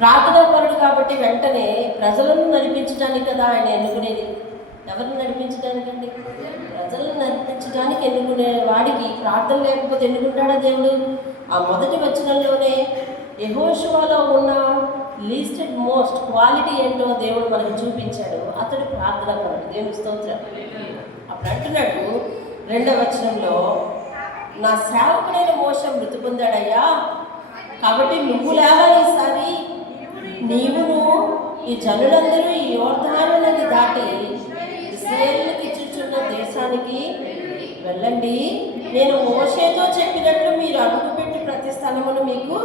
ప్రార్థనా పరుడు కాబట్టి వెంటనే ప్రజలను నడిపించడానికి కదా ఆయన ఎన్నుకునేది. ఎవరిని నడిపించడానికండి? ప్రజలను నడిపించడానికి ఎన్నుకునే వాడికి ప్రార్థన లేకపోతే ఎన్నుకుంటాడా దేవుడు? ఆ మొదటి వచనంలోనే యెహోషువలో ఉన్న లీస్ట్ అండ్ మోస్ట్ క్వాలిటీ ఏంటో దేవుడు మనకు చూపించాడు. అతడు ప్రార్థనా పరుడు. దేవుని స్తోత్రం. అప్పుడు అంటున్నాడు 2వ వచనంలో, నా సేవకుడైన మోషే మృతి పొందాడయ్యా, కాబట్టి నువ్వు లేవాలి ఈసారి, నీవును ఈ జనులందరూ ఈ యోర్దాను నది దాటి ఇశ్రాయేలుకి ఇచ్చుచున్న దేశానికి వెళ్ళండి. నేను మోషేతో చెప్పినట్లు మీరు అడుగుపెట్టి ప్రతి స్థలమును మీకు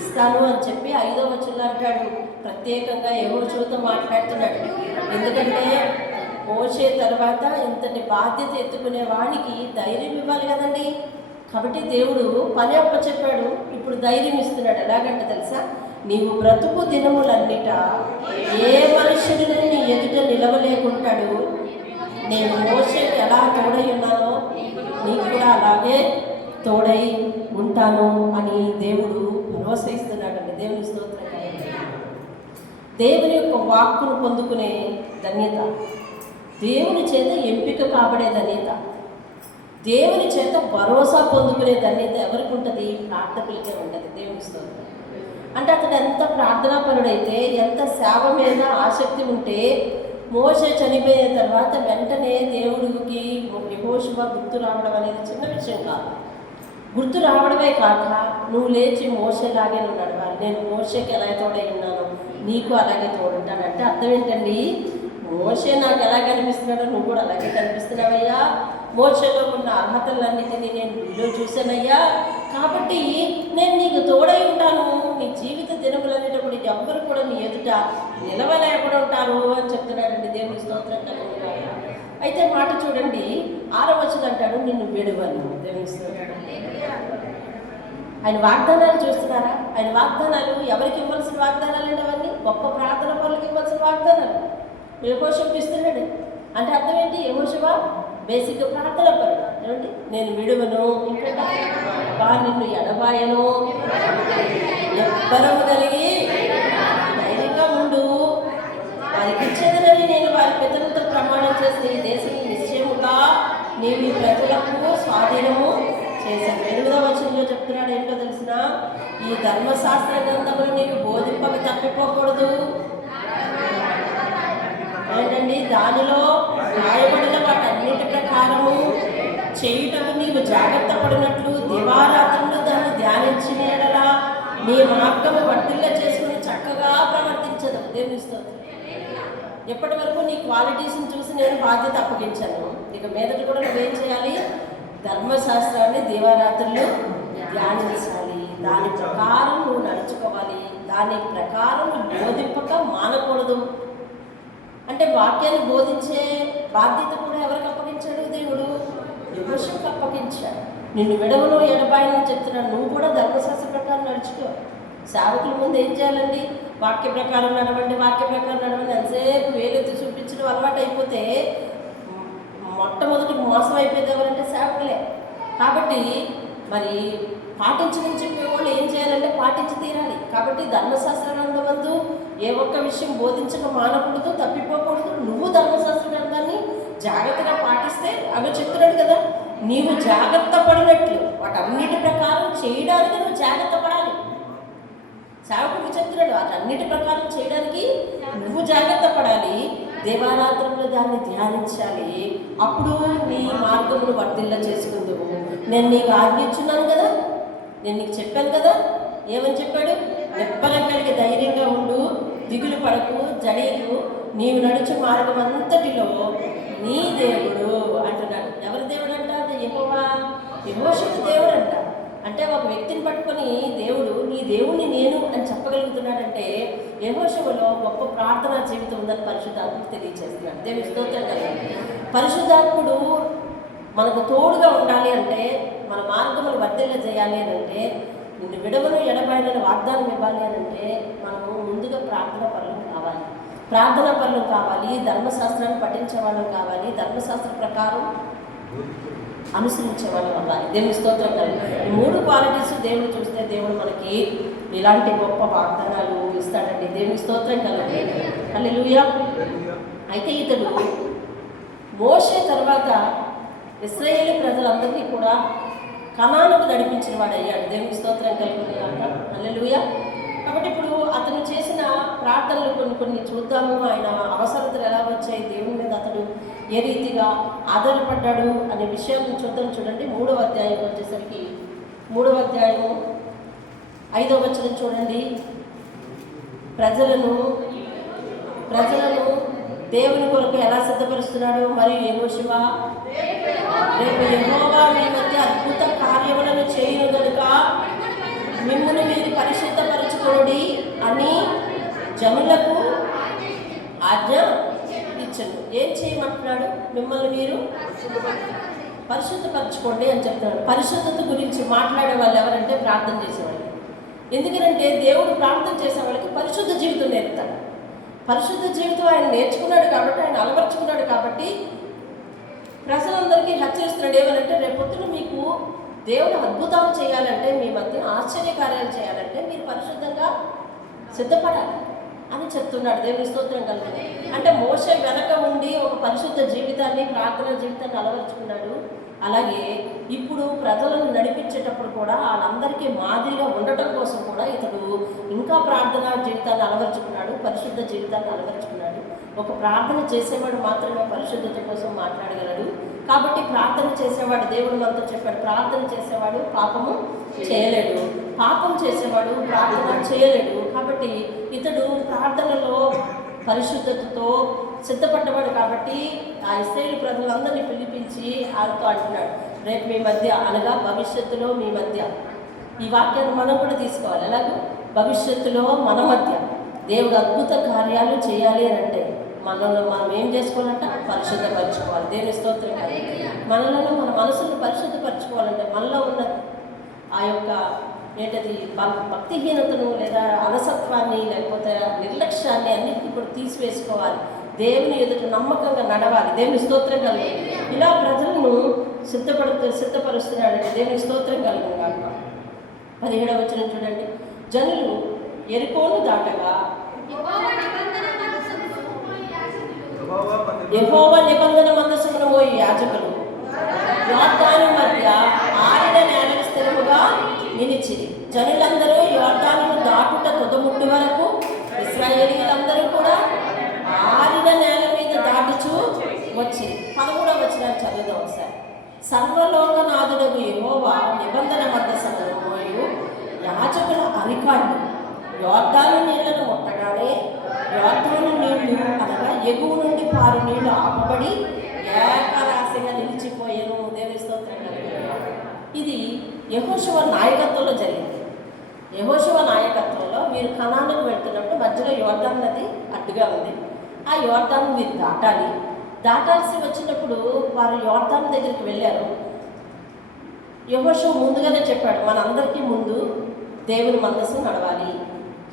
ఇస్తాను అని చెప్పి 5వ వచనంలో అంటాడు. ప్రత్యేకంగా యెహోషువతో మాట్లాడుతున్నాడు. ఎందుకంటే మోషే తర్వాత ఇంతటి బాధ్యత ఎత్తుకునే వాడికి ధైర్యం ఇవ్వాలి కదండి. కాబట్టి దేవుడు పని అప్పచెప్పాడు, ఇప్పుడు ధైర్యం ఇస్తున్నాడు. ఎలాగంటే తెలుసా, నీవు బ్రతుకు దినములన్నిట ఏ మనుషుడిని నీ ఎదుట నిలవలేకుంటాడు. నేను మోషేకి ఎలా తోడై ఉన్నానో నీకు కూడా అలాగే తోడై ఉంటాను అని దేవుడు భరోసా ఇస్తున్నాడండి. దేవుని స్తోత్రం. దేవుని యొక్క వాక్కును పొందుకునే ధన్యత, దేవుని చేత ఎంపిక కాబడే ధన్యత, దేవుని చేత భరోసా పొందుకునే ధన్యత ఎవరికి ఉంటుంది? ప్రార్థకులకే ఉంటుంది. దేవుని స్తోత్రం. అంటే అతడు ఎంత ప్రార్థనాపరుడైతే, ఎంత సేవ మీద ఆసక్తి ఉంటే, మోషే చనిపోయిన తర్వాత వెంటనే దేవుడికి యెహోషువ గుర్తు రావడం అనేది చిన్న విషయం కాదు. గుర్తు రావడమే కాక నువ్వు లేచి మోషేలాగే నువ్వు నడవాలి. నేను మోషేకి ఎలా తోడై ఉన్నాను, నీకు అలాగే తోడుంటాను. అంటే అర్థం ఏంటండి? మోషే నాకు ఎలా కనిపిస్తున్నాడో నువ్వు కూడా అలాగే కనిపిస్తున్నావయ్యా. మోషేలో ఉన్న అర్హతలన్నిటినీ నేను వీడియో చూశానయ్యా, కాబట్టి నేను నీకు తోడై ఉంటాను. నీ జీవిత దినములనేటప్పుడు ఎవ్వరు కూడా నీ ఎదుట నిలవలేకుండా ఉంటారు అని చెప్తున్నాడండి. దేవుని స్తోత్రం. అయితే మాట చూడండి, 6వ వచనం అంటాడు, నిన్ను విడువను. దేవుని స్తోత్రం. ఆయన వాగ్దానాలు చూస్తున్నారా? ఆయన వాగ్దానాలు ఎవరికి ఇవ్వాల్సిన వాగ్దానాలు అండి? అవన్నీ గొప్ప ప్రార్థన పనులకు ఇవ్వాల్సిన వాగ్దానాలు యెహోషువకు ఇస్తున్నాడు. అంటే అర్థం ఏంటి? యెహోషువ బేసిక్ ప్రార్థన పరుడు. ఏమండి? నేను విడువను, ఇంకా నిన్ను ఎడబాయను, ఎవ్వరము కలిగి ధైర్యంగా ఉండు, వారికి ఇచ్చేదనని నేను వారి పితరులతో ప్రమాణం చేసిన ఈ దేశం నిశ్చయముగా నీవు ఈ ప్రజలకు స్వాధీనము చేశాను. 8వ వచనంలో చెప్తున్నాడు ఏంటో తెలిసిన, ఈ ధర్మశాస్త్ర గ్రంథములు నీకు బోధింపక తప్పిపోకూడదు. ఏంటండి? దానిలో రాయబడిన వాటన్నిటి ప్రకారము చేయుటకు నీవు జాగ్రత్త పడినట్లు దివారాత్రులు దాన్ని ధ్యానించిన యెడల నీ మార్గము వర్తిల్ల చేసుకుని చక్కగా ప్రవర్తించదు. దేవుని స్తోత్రం. ఎప్పటి వరకు నీ క్వాలిటీస్ని చూసి నేను బాధ్యత అప్పగించాను. ఇక మీదట కూడా నువ్వేం చేయాలి? ధర్మశాస్త్రాన్ని దివారాత్రులు ధ్యానించాలి, దాని ప్రకారం నువ్వు నడుచుకోవాలి, దాని ప్రకారం నువ్వు బోధింపక మానకూడదు. అంటే వాక్యాన్ని బోధించే బాధ్యత కూడా ఎవరికి అప్పగించాడు? దేవుడు యెహోషువకు అప్పగించాడు. నిన్ను విడవను ఎడబాయని చెప్తున్నాడు. నువ్వు కూడా ధర్మశాస్త్ర ప్రకారం నడుచుకో. సేవకుల ముందు ఏం చేయాలండి? వాక్య ప్రకారం నడవండి, వాక్య ప్రకారం నడవండి. ఎంతసేపు వేలెత్తి చూపించడం అలవాటు అయిపోతే మొట్టమొదటి మోసం అయిపోయింది ఎవరంటే సేవకులే. కాబట్టి మరి పాటించని చెప్పే వాళ్ళు ఏం చేయాలంటే పాటించి తీరాలి. కాబట్టి ధర్మశాస్త్ర గ్రంథమందు ఏ ఒక్క విషయం బోధించక మానకూడదు, తప్పిపోకూడదు. నువ్వు ధర్మశాస్త్ర గ్రంథాన్ని జాగ్రత్తగా పాటిస్తే అవి చెప్తున్నాడు కదా, నీవు జాగ్రత్త పడినట్లు వాటన్నిటి ప్రకారం చేయడానికి నువ్వు జాగ్రత్త పడాలి. సేవకుడికి చెప్తున్నాడు, వాటన్నిటి ప్రకారం చేయడానికి నువ్వు జాగ్రత్త పడాలి, దేవారాత్రంలో దాన్ని ధ్యానించాలి. అప్పుడు నీ మార్గమును వర్ధిల్ల చేసుకుందువు. నేను నీకు ఆజ్ఞించున్నాను కదా, నేను నీకు చెప్పాను కదా. ఏమని చెప్పాడు? ఎప్పటికడికి ధైర్యంగా ఉండు, దిగులు పడకు, జడేకు, నీవు నడుచు మార్గం అంతటిలో నీ దేవుడు అంటున్నాడు. ఎవరి దేవుడు అంట? అది యెహోవా, యెహోషువ దేవుడు అంట. అంటే ఒక వ్యక్తిని పట్టుకొని దేవుడు నీ దేవుణ్ణి నేను అని చెప్పగలుగుతున్నాడంటే యెహోషువలో గొప్ప ప్రార్థనా జీవితం ఉందని పరిశుద్ధాత్ముడు తెలియజేస్తున్నాడు. దేవుని స్తోత్రం కదా. పరిశుద్ధాత్ముడు మనకు తోడుగా ఉండాలి అంటే, మన మార్గములు వర్ధిల్ల చేయాలి అని అంటే, నిన్ను విడవను ఎడబాయని వాగ్దానం ఇవ్వాలి అని అంటే మనము ముందుగా ప్రార్థన పనులు కావాలి. ప్రార్థనా పనులు కావాలి, ధర్మశాస్త్రాన్ని పఠించే వాళ్ళం కావాలి, ధర్మశాస్త్ర ప్రకారం అనుసరించే వాళ్ళం అవ్వాలి. దేవుని స్తోత్రం కాదు. ఈ 3 క్వాలిటీస్ దేవుడు చూస్తే దేవుడు మనకి ఇలాంటి గొప్ప వాగ్దానాలు ఇస్తాడండి. దేవుని స్తోత్రం కలుగుతుంది. హల్లెలూయా. అయితే ఇతడు మోషే తర్వాత ఇశ్రాయేలు ప్రజలందరినీ కూడా కనానుకు నడిపించిన వాడు అయ్యాడు. దేవుని స్తోత్రం కలుగుతుంది కాక. హల్లెలూయా. కాబట్టి ఇప్పుడు అతను చేసిన ప్రార్థనలు కొన్ని చూద్దాము. ఆయన అవసరతలు ఎలా వచ్చాయి, దేవుని మీద అతడు ఏ రీతిగా ఆధారపడ్డాడు అనే విషయాలను చూద్దాం. చూడండి 3వ అధ్యాయం వచ్చేసరికి 3వ అధ్యాయము 5వ వచనం చూడండి. ప్రజలను దేవుని కొరకు ఎలా సిద్ధపరుస్తున్నాడు. మరియు యెహోషువ, రేపు యెహోవా మీ మధ్య అద్భుత కార్యములను చేయును గనుక మిమ్మల్ని మీరు పరిశుద్ధపరచుకోండి అని జనులకు ఆజ్ఞ ఇచ్చను. ఏం చేయమంటున్నాడు? మిమ్మల్ని మీరు పరిశుద్ధపరచుకోండి అని చెప్తున్నాడు. పరిశుద్ధత గురించి మాట్లాడే వాళ్ళు ఎవరంటే ప్రార్థన చేసేవాళ్ళు. ఎందుకంటే దేవుడు ప్రార్థన చేసే వాళ్ళకి పరిశుద్ధ జీవితం నేర్పుతాడు. పరిశుద్ధ జీవితం ఆయన నేర్చుకున్నాడు కాబట్టి, ఆయన అలవర్చుకున్నాడు కాబట్టి ప్రజలందరికీ హెచ్చరిస్తున్నాడు. ఏమనంటే రేపొద్దున మీకు దేవుడు అద్భుతాలు చేయాలంటే, మీ మధ్య ఆశ్చర్యకార్యాలు చేయాలంటే మీరు పరిశుద్ధంగా సిద్ధపడాలి అని చెప్తున్నాడు. దేవుని స్తోత్రం కలుగుతుంది. అంటే మోషే వెనక ఉండి ఒక పరిశుద్ధ జీవితాన్ని, ప్రార్థన జీవితాన్ని అలవర్చుకున్నాడు. అలాగే ఇప్పుడు ప్రజలను నడిపించేటప్పుడు కూడా వాళ్ళందరికీ మాదిరిగా ఉండటం కోసం కూడా ఇతడు ఇంకా ప్రార్థనా జీవితాన్ని అలవర్చుకున్నాడు, పరిశుద్ధ జీవితాన్ని అలవర్చుకున్నాడు. ఒక ప్రార్థన చేసేవాడు మాత్రమే పరిశుద్ధత కోసం మాట్లాడగలడు. కాబట్టి ప్రార్థన చేసేవాడు, దేవుడు మనతో చెప్పాడు, ప్రార్థన చేసేవాడు పాపము చేయలేడు, పాపం చేసేవాడు ప్రార్థన చేయలేడు. కాబట్టి ఇతడు ప్రార్థనలో పరిశుద్ధతతో సిద్ధపడ్డవాడు. కాబట్టి ఆ ఇశ్రాయేలు ప్రజలందరినీ పిలిపించి వాళ్ళతో అంటున్నాడు, రేపు మీ మధ్య, అనగా భవిష్యత్తులో మీ మధ్య, ఈ వాక్యాన్ని మనం కూడా తీసుకోవాలి. అలాగే భవిష్యత్తులో మన మధ్య దేవుడు అద్భుత కార్యాలు చేయాలి అని అంటే మనల్ని మనం ఏం చేసుకోవాలంట? పరిశుద్ధపరచుకోవాలి. దేవుని స్తోత్రం కాదు, మనలను మన మనసును పరిశుద్ధపరచుకోవాలంటే మనలో ఉన్న ఆ యొక్క ఏంటది భక్తిహీనతను లేదా అలసత్వాన్ని లేకపోతే నిర్లక్ష్యాన్ని అన్నింటినీ కూడా తీసివేసుకోవాలి. దేవుని ఎదుట నమ్మకంగా నడవాలి. దేవుని స్తోత్రం కలిగి ఇలా ప్రజలను సిద్ధపరుస్తున్నాడంటే దేవుని స్తోత్రం కలిగిన కాక. 17వ వచనం చూడండి. జనులు యెరికోను దాటగా యెహోవా నిబంధన మందసమున పోయి యాజకులు యోర్దాను మధ్య ఆరిన నేలను స్థిరముగా నిలిచిరి. జనులందరూ యోర్దానును దాటుట తుదముట్టు వరకు ఇశ్రాయేలీయులందరూ కూడా ఆరిన నేల మీద దాటుచూ వచ్చి. 13వ వచనం చదువుదాం ఒకసారి. సర్వలోకనాథుడగు యెహోవా నిబంధన మందసమున పోయి యాజకుల అరికాళ్ళు యోర్దాను నీళ్లను ముట్టగానే యోర్దాను నీళ్లు అనగా ఎగువ నుండి పారు నీళ్లు ఆపబడి ఏకరాశిగా నిలిచిపోయాను. దేవుని స్తోత్రం. ఇది యెహోషువ నాయకత్వంలో జరిగింది. యెహోషువ నాయకత్వంలో మీరు కనానుకు వెళ్తున్నప్పుడు మధ్యలో యోర్దాను నది అడ్డుగా ఉంది. ఆ యోర్దాను మీరు దాటాల్సి వచ్చినప్పుడు వారు యోర్దాను దగ్గరికి వెళ్ళారు. యెహోషువ ముందుగానే చెప్పాడు, మనందరికీ ముందు దేవుని మందసం నడవాలి,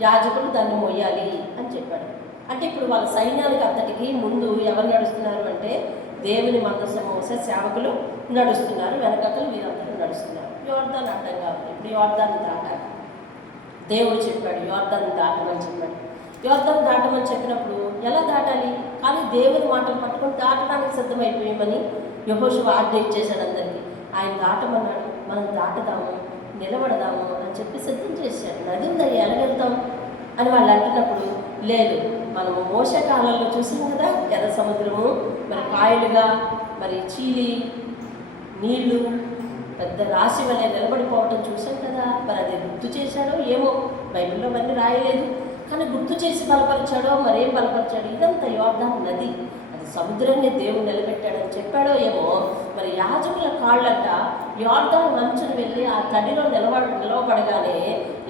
యాజకులు దాన్ని మొయ్యాలి అని చెప్పాడు. అంటే ఇప్పుడు వాళ్ళ సైన్యానికి అంతటికి ముందు ఎవరు నడుస్తున్నారు అంటే దేవుని మందసం మోసే సేవకులు నడుస్తున్నారు, వెనకతలు వీరందరూ నడుస్తున్నారు. యోర్దాను అడ్డంగా ఉంది. ఇప్పుడు యోర్దాన్ని దాటాలి. దేవుడు చెప్పాడు యోర్దాన్ని దాటమని చెప్పాడు. యోర్దాన్ని దాటమని చెప్పినప్పుడు ఎలా దాటాలి? కానీ దేవుని మాటలు పట్టుకొని దాటడానికి సిద్ధమైపోయామని యెహోషువ ఆజ్ఞ ఇచ్చేశాడు అందరికీ. ఆయన దాటమన్నాడు, మనం దాటుదాము, నిలబడదాము అని చెప్పి సిద్ధం చేశాడు. నది ఉందని ఎలాగెళ్తాం అని వాళ్ళు అంటున్నప్పుడు, లేదు మనము మోసే కాలంలో చూసాం కదా, ఎర్ర సముద్రము మరి కాయలుగా మరి చీలి నీళ్లు పెద్ద రాశి వలె నిలబడిపోవటం చూసాం కదా. మరి అది గుర్తు చేశాడో ఏమో, బైబిల్లో అవన్నీ రాయలేదు, కానీ గుర్తు చేసి బలపరిచాడో మరేం బలపరిచాడు. ఇదంతా యోర్దాను నది, అది సముద్రాన్ని దేవుడు నిలబెట్టాడని చెప్పాడో ఏమో. మరి యాజకుల కాళ్ళంట యోర్దాను మంచును వెళ్ళి ఆ తడిలో నిలవబడగానే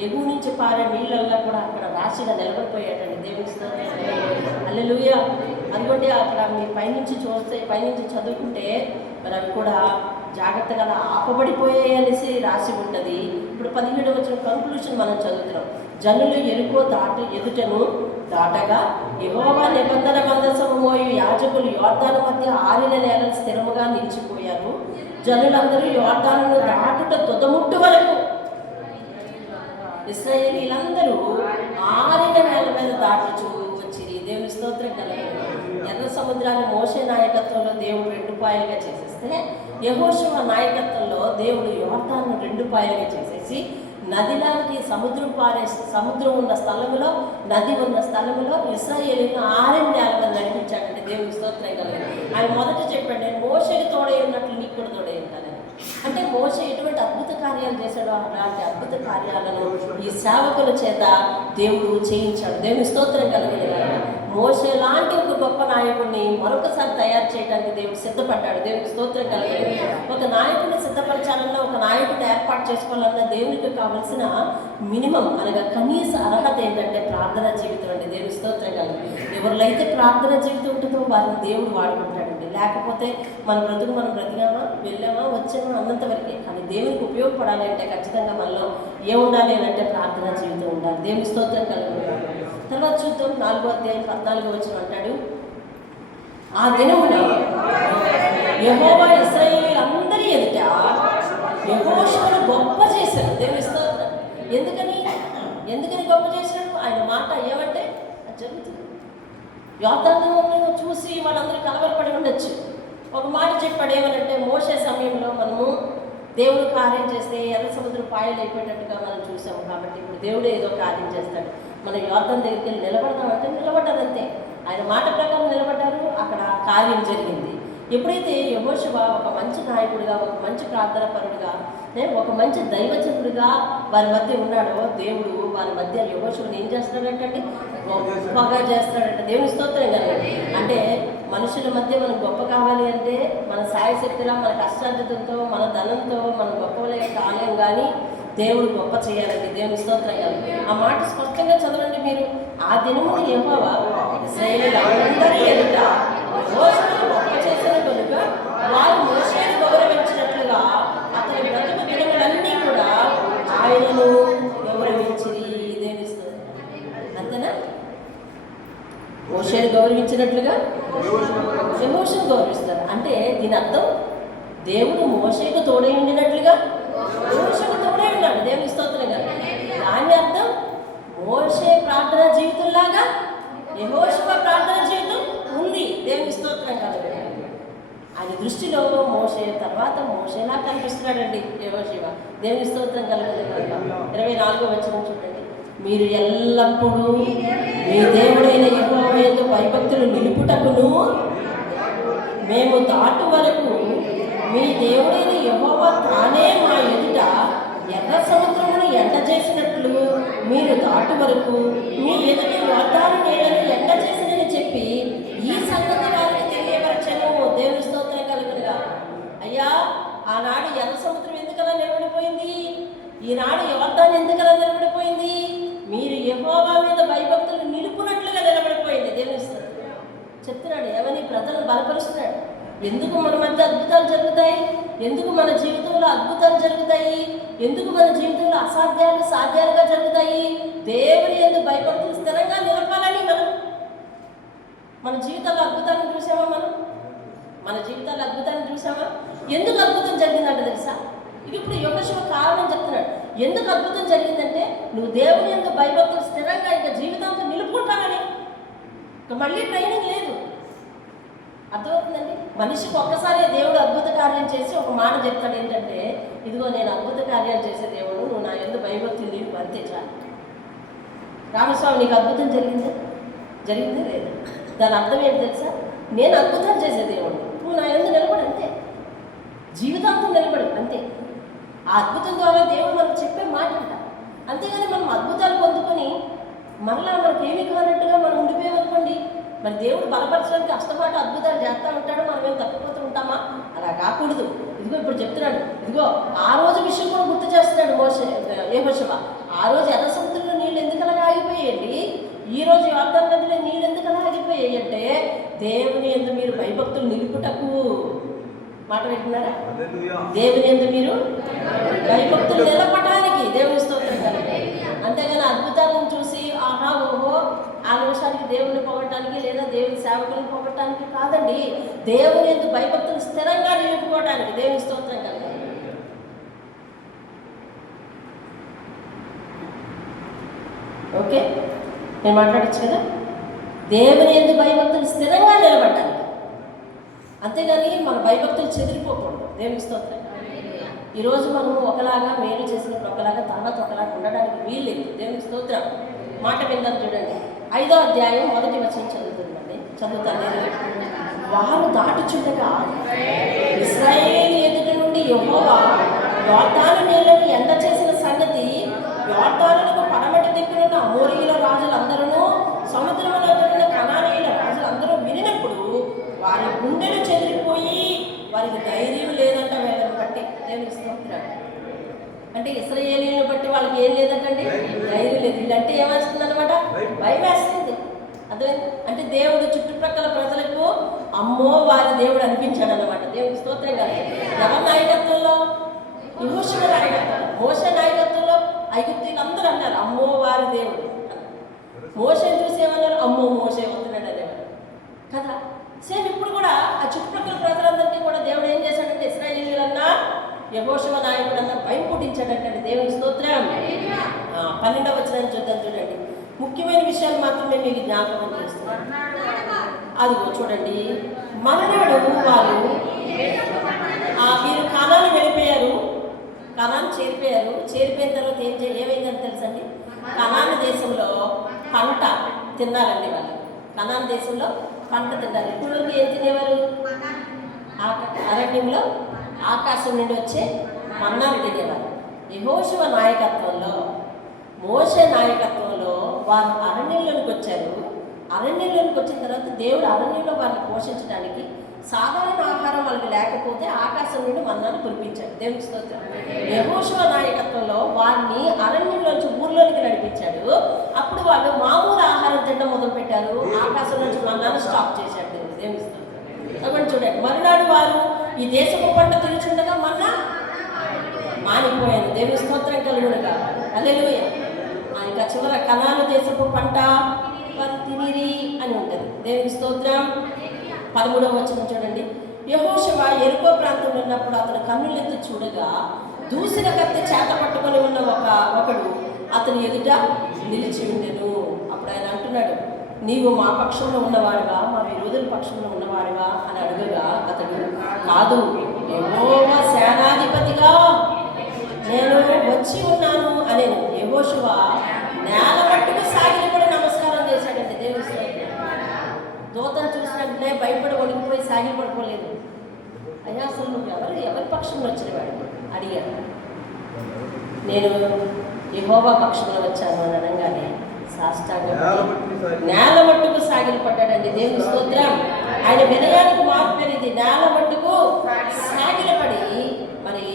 ఎగువ నుంచి పారే నీళ్ళల్లో కూడా అక్కడ రాశిగా నిలబడిపోయాడండి. దేవుని స్తోత్రం. హల్లెలూయా. అనుకోండి, అక్కడ మీ పైనుంచి చూస్తే, పైనుంచి చదువుకుంటే మరి అవి కూడా జాగ్రత్తగా ఆపబడిపోయాయి అనేసి రాసి ఉంటుంది. ఇప్పుడు 17వ వచనం కంక్లూషన్ మనం చదువుతున్నాం. జనులు యెరికో ఎదుటను దాటగా యెహోవా నిబంధన మందసము మోయు యాజకులు యోర్దాను మధ్య ఆరిన నేలను స్థిరముగా నిలిచిపోయారు. జనులందరూ యోర్దానును దాటుట తుదముట్టు వరకు ఇశ్రాయేలీయులందరూ ఆరిన నేల నాయకత్వంలో దేవుడు 2 పాయలుగా చేసేస్తే, యెహోషువ నాయకత్వంలో దేవుడు యోర్దాను 2 పాయలుగా చేసేసి నదిలాంటి సముద్రం ఉన్న స్థలంలో, నది ఉన్న స్థలంలో ఇశ్రాయేలును ఆరణ్యాల మీద నడిపించాడంటే దేవుని స్తోత్రం కలగాలి. ఆయన మొదట చెప్పాడు, నేను మోషేకి తోడై ఉన్నట్లు నీకు కూడా తోడై ఉంటానని. అంటే మోషే ఎటువంటి అద్భుత కార్యాలు చేశాడో అలాంటి అద్భుత కార్యాలను ఈ సేవకుల చేత దేవుడు చేయించాడు. దేవుని స్తోత్రం కలగాలి. మోషే లాంటి ఒక గొప్ప నాయకుడిని మరొకసారి తయారు చేయడానికి దేవుడు సిద్ధపడ్డాడు. దేవునికి స్తోత్రం కలగాలి. ఒక నాయకుడిని సిద్ధపరచాలన్నా, ఒక నాయకుడిని ఏర్పాటు చేసుకోవాలన్నా దేవునికి కావలసిన మినిమం అనగా కనీస అర్హత ఏంటంటే ప్రార్థనా జీవితం అండి. దేవుని స్తోత్రం కలగాలి. ఎవరిలో అయితే ప్రార్థనా జీవితం ఉంటుందో వారిని దేవుడు వాడుకుంటాడండి. లేకపోతే మన బ్రతుకు మనం బ్రతికామా, వెళ్ళామా, వచ్చామా అన్నంత వరకే. కానీ దేవునికి ఉపయోగపడాలి అంటే ఖచ్చితంగా మనలో ఏముండాలి అని అంటే ప్రార్థనా జీవితం ఉండాలి. దేవుని స్తోత్రం కలగాలి. తర్వాత చూద్దాం 4వ అధ్యాయం 14వ వచనం అంటాడు, ఆ దినమున యెహోవా ఇశ్రాయేలీయులందరి ఎదుట యెహోషువను గొప్ప చేశాడు. దేవుని స్తోత్రం. ఎందుకని గొప్ప చేశాడు? ఆయన మాట ఏమంటే అది జరుగుతుంది. యోర్దానును చూసి వాళ్ళందరూ కలవరపడి ఉండొచ్చు. ఒక మాట చెప్పాడు ఏమనంటే, మోషే సమయంలో మనము దేవుడు కార్యం చేస్తే ఎర్ర సముద్రం పాయలు అయిపోయేటట్టుగా మనం చూసాము. కాబట్టి ఇప్పుడు దేవుడు ఏదో కార్యం చేస్తాడు. మనం యోర్దాను దగ్గరికి వెళ్ళి నిలబడదామంటే నిలబడ్డారు అంతే. ఆయన మాట ప్రకారం నిలబడ్డారు, అక్కడ కార్యం జరిగింది. ఎప్పుడైతే యెహోషువ ఒక మంచి నాయకుడిగా, ఒక మంచి ప్రార్థనాపరుడిగా, ఒక మంచి దైవజనుడిగా వారి మధ్య ఉన్నాడో దేవుడు వారి మధ్య యెహోషువని ఏం చేస్తాడంటే గొప్పగా చేస్తాడంటే. దేవుని స్తోత్రం కదా. అంటే మనుషుల మధ్య మనం గొప్ప కావాలి అంటే మన సాయశక్తిలా, మన కష్టార్జితంతో, మన ధనంతో మనం గొప్పలే కాలేం, కానీ దేవుడు గొప్ప చేయాలండి. దేవుని స్తోత్రం కదా. ఆ మాట స్పష్టంగా చదవండి మీరు. ఆ దినమున యెహోవా ఇశ్రాయేలీయులందరి ఎదుట యెహోషువను గొప్ప చేసిన కనుక వారు మోషేను గౌరవించినట్లుగా అతని బ్రతుకు దినములన్నీ కూడా ఆయనను గౌరవించిరి. దేవుని స్తోత్రం. అంతేనా? మోషేను గౌరవించినట్లుగా యెహోషువను గౌరవిస్తారు. అంటే దీని అర్థం దేవుడు మోషేకు తోడై ఉండినట్లుగా యెహోషువకు తోడై ఉన్నాడు. దేవుని స్తోత్రం కదా. దాని అర్థం మోషే ప్రార్థన జీవితంలాగా యెహోషువ ప్రార్థన జీవితం ఉంది. దేవుని స్తోత్రం కదా. ఆయన దృష్టిలో మోషే తర్వాత మోషేలా కనిపిస్తున్నాడండి యెహోషువ. దేవుని స్తోత్రం కలగదు. 24వ వచనం చూడండి, మీరు ఎల్లప్పుడూ మీ దేవుడైన యెహోవా యందు భయభక్తులు నిలుపుటకును మేము దాటు వరకు మీ దేవుడైన యెహోవా తానే మా ఎదుట ఎర్ర సముద్రమును ఎండ చేసినట్లు మీరు దాటు వరకు మీ ఎదుట యోర్దాను నీళ్లను ఎండ చేసినని చెప్పి ఈ సంగతి వారికి తెలియపరచను. దేవుని స్తోత్రం కలుగునుగా. అయ్యా, ఆనాడు ఎర్ర సముద్రం ఎందుకలా నిలబడిపోయింది? ఈనాడు యోర్దాను ఎందుకలా నిలబడిపోయింది? మీరు యెహోవా మీద భయభక్తులు నిలుపునట్లుగా నిలబడిపోయింది. దేవుని స్తోత్రం చెప్తున్నాడు. ఏమని ప్రజలను బలపరుస్తున్నాడు. ఎందుకు మన మధ్య అద్భుతాలు జరుగుతాయి? ఎందుకు మన జీవితంలో అద్భుతాలు జరుగుతాయి? ఎందుకు మన జీవితంలో అసాధ్యాలు సాధ్యాలుగా జరుగుతాయి? దేవుని యందు భయభక్తులు స్థిరంగా నిలపాలని. మన జీవితాల్లో అద్భుతాలను చూసామా? మన జీవితాల్లో అద్భుతాన్ని చూసామా? ఎందుకు అద్భుతం జరిగిందంటే తెలుసా? ఇప్పుడు యెహోషువ కారణం చెప్తున్నాడు. ఎందుకు అద్భుతం జరిగిందంటే నువ్వు దేవుని యందు భయభక్తులు స్థిరంగా ఇంకా జీవితాంతం నిలుపుకుంటావని. మళ్ళీ ట్రైనింగ్ లేదు. అర్థమవుతుందండి? మనిషికి ఒక్కసారి దేవుడు అద్భుత కార్యం చేసి ఒక మాట చెప్తాడు ఏంటంటే, ఇదిగో నేను అద్భుత కార్యాలు చేసే దేవుడు, నువ్వు నా యందు భయభక్తులు నిలుపు, అంతే చాలు. రామస్వామి, నీకు అద్భుతం జరిగిందా? లేదు. దాని అర్థం ఏంటి తెలుసా? నేను అద్భుతాలు చేసే దేవుడు, నువ్వు నా యందు నిలబడు, అంతే. జీవితాంతం నిలబడు, అంతే. ఆ అద్భుతం ద్వారా దేవుడు మనకు చెప్పే మాట అంట. అంతేగాని మనం అద్భుతాలు పొందుకొని మరలా మనకు ఏమి కానట్టుగా మనం ఉండిపోయామనుకోండి, మరి దేవుడు బలపరచడానికి అస్తమాట అద్భుతాలు చేస్తూ ఉంటాడు, మనం ఏం తప్పిపోతూ ఉంటామా? అలా కాకూడదు. ఇదిగో ఇప్పుడు చెప్తున్నాడు, ఇదిగో ఆ రోజు విషయం కూడా గుర్తు చేస్తున్నాడు యెహోషువ. ఆ రోజు ఎర్ర సముద్రంలో నీళ్ళు ఎందుకలా ఆగిపోయాయండి? ఈ రోజు యోర్దాను నదిలో నీళ్ళు ఎందుకలా ఆగిపోయాయి అంటే దేవుని యందు మీరు భయభక్తులు నిలుపుటకు. మాట వింటున్నారా? దేవుని యందు మీరు భయభక్తులు నిలపడానికి. దేవుని స్తోత్రం కలిగి. అంతేగాని అద్భుతాలను చూసి ఆహా ఓహో ఆ నిమిషానికి దేవుని పొగటానికి లేదా దేవుని సేవకులను పొగటానికి కాదండి. దేవుని యందు భయభక్తులు స్థిరంగా నిలుపుకోవడానికి. దేవుని స్తోత్రం కలిగి. ఓకే, నేను మాట్లాడచ్చు కదా. దేవుని యందు భయభక్తులు స్థిరంగా నిలబడ్డానికి. అంతేగాని మన భయభక్తులు చెదిరిపోకూడదు. దేవుని స్తోత్రం. ఈరోజు మనం ఒకలాగా మేలు చేసినప్పుడు ఒకలాగా, తర్వాత ఒకలాగా ఉండడానికి వీల్లేదు. దేవుని స్తోత్రం. మాట విందాం చూడండి. 5వ అధ్యాయం 1వ వచనం చదువుతాను. వారు దాటుచుండగా ఇశ్రాయేలు ఎదుట నుండి యెహోవా యోర్దాను నీళ్లను ఎండ చేసిన సంగతి యోర్దానులకు పడమటి దిక్కునున్న అమోరీయుల రాజులందరూ, సముద్రములో ఉన్న కనానీయుల రాజులందరూ వినినప్పుడు వారి గుండెలు చెదిరిపోయి వారికి ధైర్యం లేదంట వీళ్ళని బట్టి. దేవుని స్తోత్రం. అంటే ఇశ్రాయేలీయులను బట్టి వాళ్ళకి ఏం లేదంటండి, ధైర్యం లేదు. వీళ్ళంటే ఏమేస్తుంది అనమాట, భయం వేస్తుంది. అదే అంటే దేవుడు చుట్టుప్రక్కల ప్రజలకు అమ్మో వారి దేవుడు అనిపించాడు అనమాట. దేవుడికి స్తోత్రం కదా. ఎవరి నాయకత్వంలో? యెహోషువ నాయకత్వం. మోషే నాయకత్వంలో ఐగుప్తీయులందరూ అన్నారు అమ్మో వారి దేవుడు. మోషేని చూసి ఏమన్నారు, అమ్మో మోషే వస్తున్నాడు అనేవారు కదా. సేమ్ ఇప్పుడు కూడా ఆ చుట్టుప్రక్కల ప్రజలందరికీ కూడా దేవుడు ఏం చేశాడంటే ఇశ్రాయేలీయులన్నా యెహోషువ నాయకుడన్నా భయం పుట్టించాడంటే. దేవుని స్తోత్రం. 12వ వచనాన్ని చూద్దాం చూడండి. ముఖ్యమైన విషయాలు మాత్రమే మీకు జ్ఞాపకం చేస్తున్నాను. అదిగో చూడండి. మరునాడు వారు వీరు కనాను వెళ్ళిపోయారు, కనాను చేరిపోయారు. చేరిపోయిన తర్వాత ఏమైందని తెలుసండి, కనాను దేశంలో పంట తిన్నారండి వాళ్ళు. కనాను దేశంలో పంట తిన్నారు. ఇప్పుడు ఏం తినేవారు? అరణ్యంలో ఆకాశం నుండి వచ్చే మన్నాను తినేవారు. యెహోషువ నాయకత్వంలో, మోషే నాయకత్వంలో వారు అరణ్యంలోనికి వచ్చారు. అరణ్యంలోనికి వచ్చిన తర్వాత దేవుడు అరణ్యంలో వారిని పోషించడానికి సాధారణ ఆహారం వాళ్ళకి లేకపోతే ఆకాశం నుండి మన్నాను కురిపించాడు. దేవుని స్తోత్రం. యెహోషువ నాయకత్వంలో వారిని అరణ్యంలోంచి ఊర్లోనికి నడిపించాడు. అప్పుడు వాళ్ళు మామూలు ఆహారం తినడం మొదలుపెట్టారు. ఆకాశం నుంచి మన్నాను స్టాప్ చేశాడు. దేవుని స్తోత్రం. చూడండి. మరునాడు వారు ఈ దేశపు పంట తిరుగుచుండగా మన్నా మానిపోయాను. దేవుని స్తోత్రం కలుగునుగా. హల్లెలూయా. ఇంకా చివర కనాను దేశపు పంట వారు తినిరి అని ఉంటుంది. దేవుని స్తోత్రం. 13వ వచనం చూడండి. యెహోషువ యెరికో ప్రాంతంలో ఉన్నప్పుడు అతను కన్నులెత్తి చూడగా దూసిన కత్తి చేత పట్టుకొని ఉన్న ఒకడు అతని ఎదుట నిలిచి ఉండెను. అప్పుడు ఆయన అంటున్నాడు, నీవు మా పక్షంలో ఉన్నవాడుగా, మా విరోధుల పక్షంలో ఉన్నవాడుగా అని అడుగగా అతడు, కాదు, యెహోవా సేనాధిపతిగా నేను వచ్చి ఉన్నాను అనేను. యెహోషువ నేల మట్టుకు సాగిలపడి నమస్కారం చేశాడండి. దేవుని దూతను చూసినట్లే భయపడి వణికిపోయి సాగిలి పడిపోలేదు. అయ్యా అసలు నువ్వు ఎవరి పక్షంలో వచ్చినవాడు అడిగాడు. నేను యెహోవా పక్షంలో వచ్చాను అని అనగానే నేల మట్టుకు సాగిలి పడ్డాడండి. దేవుని స్తోత్రం. ఆయన వినయానికి మార్పు ఇది. నేల మట్టుకు సాగిలపడి మరి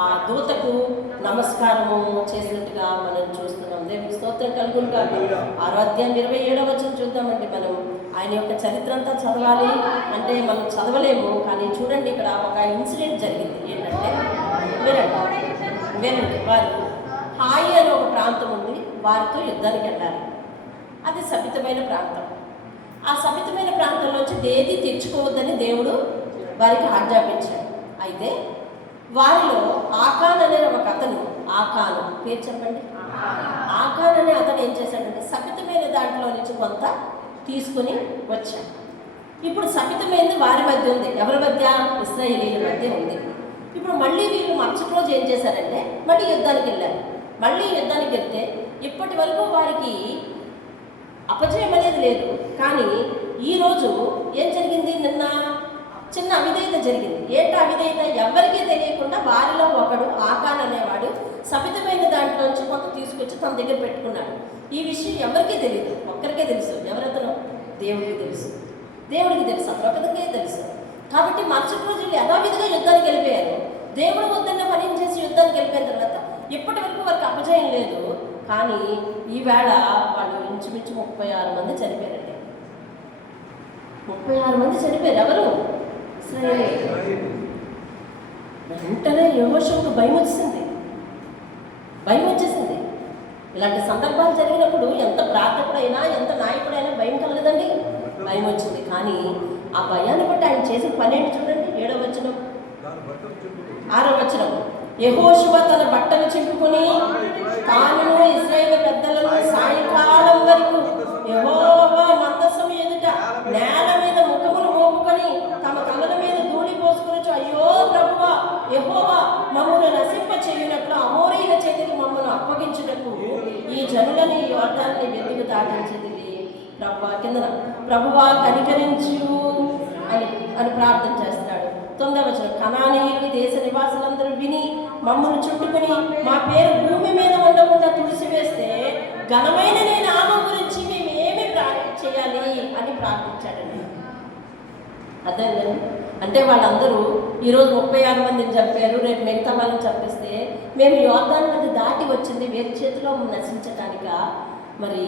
ఆ దూతకు నమస్కారము చేసినట్టుగా మనం చూస్తున్నాం. దేవుని స్తోత్రం కలుగును కాదు. 6వ అధ్యాయం 27వ వచనం చూద్దామండి. మనం ఆయన యొక్క చరిత్ర అంతా చదవాలి అంటే మనం చదవలేము. కానీ చూడండి, ఇక్కడ ఒక ఇన్సిడెంట్ జరిగింది. ఏంటంటే వినండి. వారు హాయి అనే ఒక ప్రాంతం ఉంది, వారితో యుద్ధానికి వెళ్ళాలి. అది శపితమైన ప్రాంతం. ఆ శపితమైన ప్రాంతంలోంచి ఏది తెచ్చుకోవద్దని దేవుడు వారికి ఆజ్ఞాపించాడు. అయితే వారిలో ఆకాన్ అనే ఒక అతను, ఆకాను పేరు చెప్పండి, ఆకాన్ అనే అతను ఏం చేశాడంటే శపితమైన దాంట్లో నుంచి కొంత తీసుకుని వచ్చాడు. ఇప్పుడు శపితమైనది వారి మధ్య ఉంది. ఎవరి మధ్య? ఇశ్రాయేలీయుల మధ్య ఉంది. ఇప్పుడు మళ్ళీ వీళ్ళు మరుసటి రోజు ఏం చేశారంటే మళ్ళీ యుద్ధానికి వెళ్ళారు. మళ్ళీ యుద్ధానికి వెళ్తే ఇప్పటి వరకు వారికి అపజయం అనేది లేదు. కానీ ఈరోజు ఏం జరిగింది? నిన్న చిన్న అవిధేయత జరిగింది. ఏంటో అవిధేయత? ఎవరికీ తెలియకుండా వారిలో ఒకడు ఆకాన్ అనేవాడు శపితమైన దాంట్లోంచి కొంత తీసుకొచ్చి తన దగ్గర పెట్టుకున్నాడు. ఈ విషయం ఎవరికీ తెలియదు, ఒక్కరికే తెలుసు. ఎవరతను? దేవుడికి తెలుసు. దేవుడికి తెలుసు, అప్రకృతికే తెలుసు. కాబట్టి మరుసటి రోజు యథావిధిగా యుద్ధానికి వెళ్ళిపోయారు. దేవుడు వద్దన్న పని చేసి యుద్ధానికి వెళ్ళిపోయిన తర్వాత ఇప్పటి వరకు వారికి అపజయం లేదు. కానీ ఈవేళ వాళ్ళు ఇంచుమించు 36 మంది చనిపోయారండి. 36 మంది చనిపోయారు. ఎవరు? వెంటనే యెహోషువకు భయం వచ్చేసింది. ఇలాంటి సందర్భాలు జరిగినప్పుడు ఎంత ప్రార్థకుడైనా ఎంత నాయకుడైనా భయం కలగదండి. భయం వచ్చింది. కానీ ఆ భయాన్ని బట్టి ఆయన చేసిన పని ఏంటి చూడండి. 7వ వచనం 6వ వచనం. యెహోషువ తన బట్టలు చింపుకొని తాను ఇశ్రాయేలు పెద్దలను సాయంకాలం వరకు యెహోవా మందసం ఎదుట నేల మీద ముఖములు మోపుకొని తమ తలల యోర్దాన్ని ఎందుకు దాటించేది? ప్రభువా కిందన ప్రభువా కనికరించు అని అని ప్రార్థన చేస్తున్నాడు. 9వ వచనం, కనానీయులు దేశ నివాసులందరూ విని మమ్మల్ని చుట్టుకుని మా పేరు భూమి మీద ఉండకుండా తుడిసివేస్తే ఘనమైన నీ నామం గురించి మేము ఏమి చేయాలి అని ప్రార్థించాడండి. అర్థమైందండి? అంటే వాళ్ళందరూ ఈరోజు 36 మందిని చంపారు, రేపు మిగతా వాళ్ళని చంపిస్తే మేము యోర్దాను నది దాటి వచ్చింది వేరే చేతిలో నశించటానిక? మరి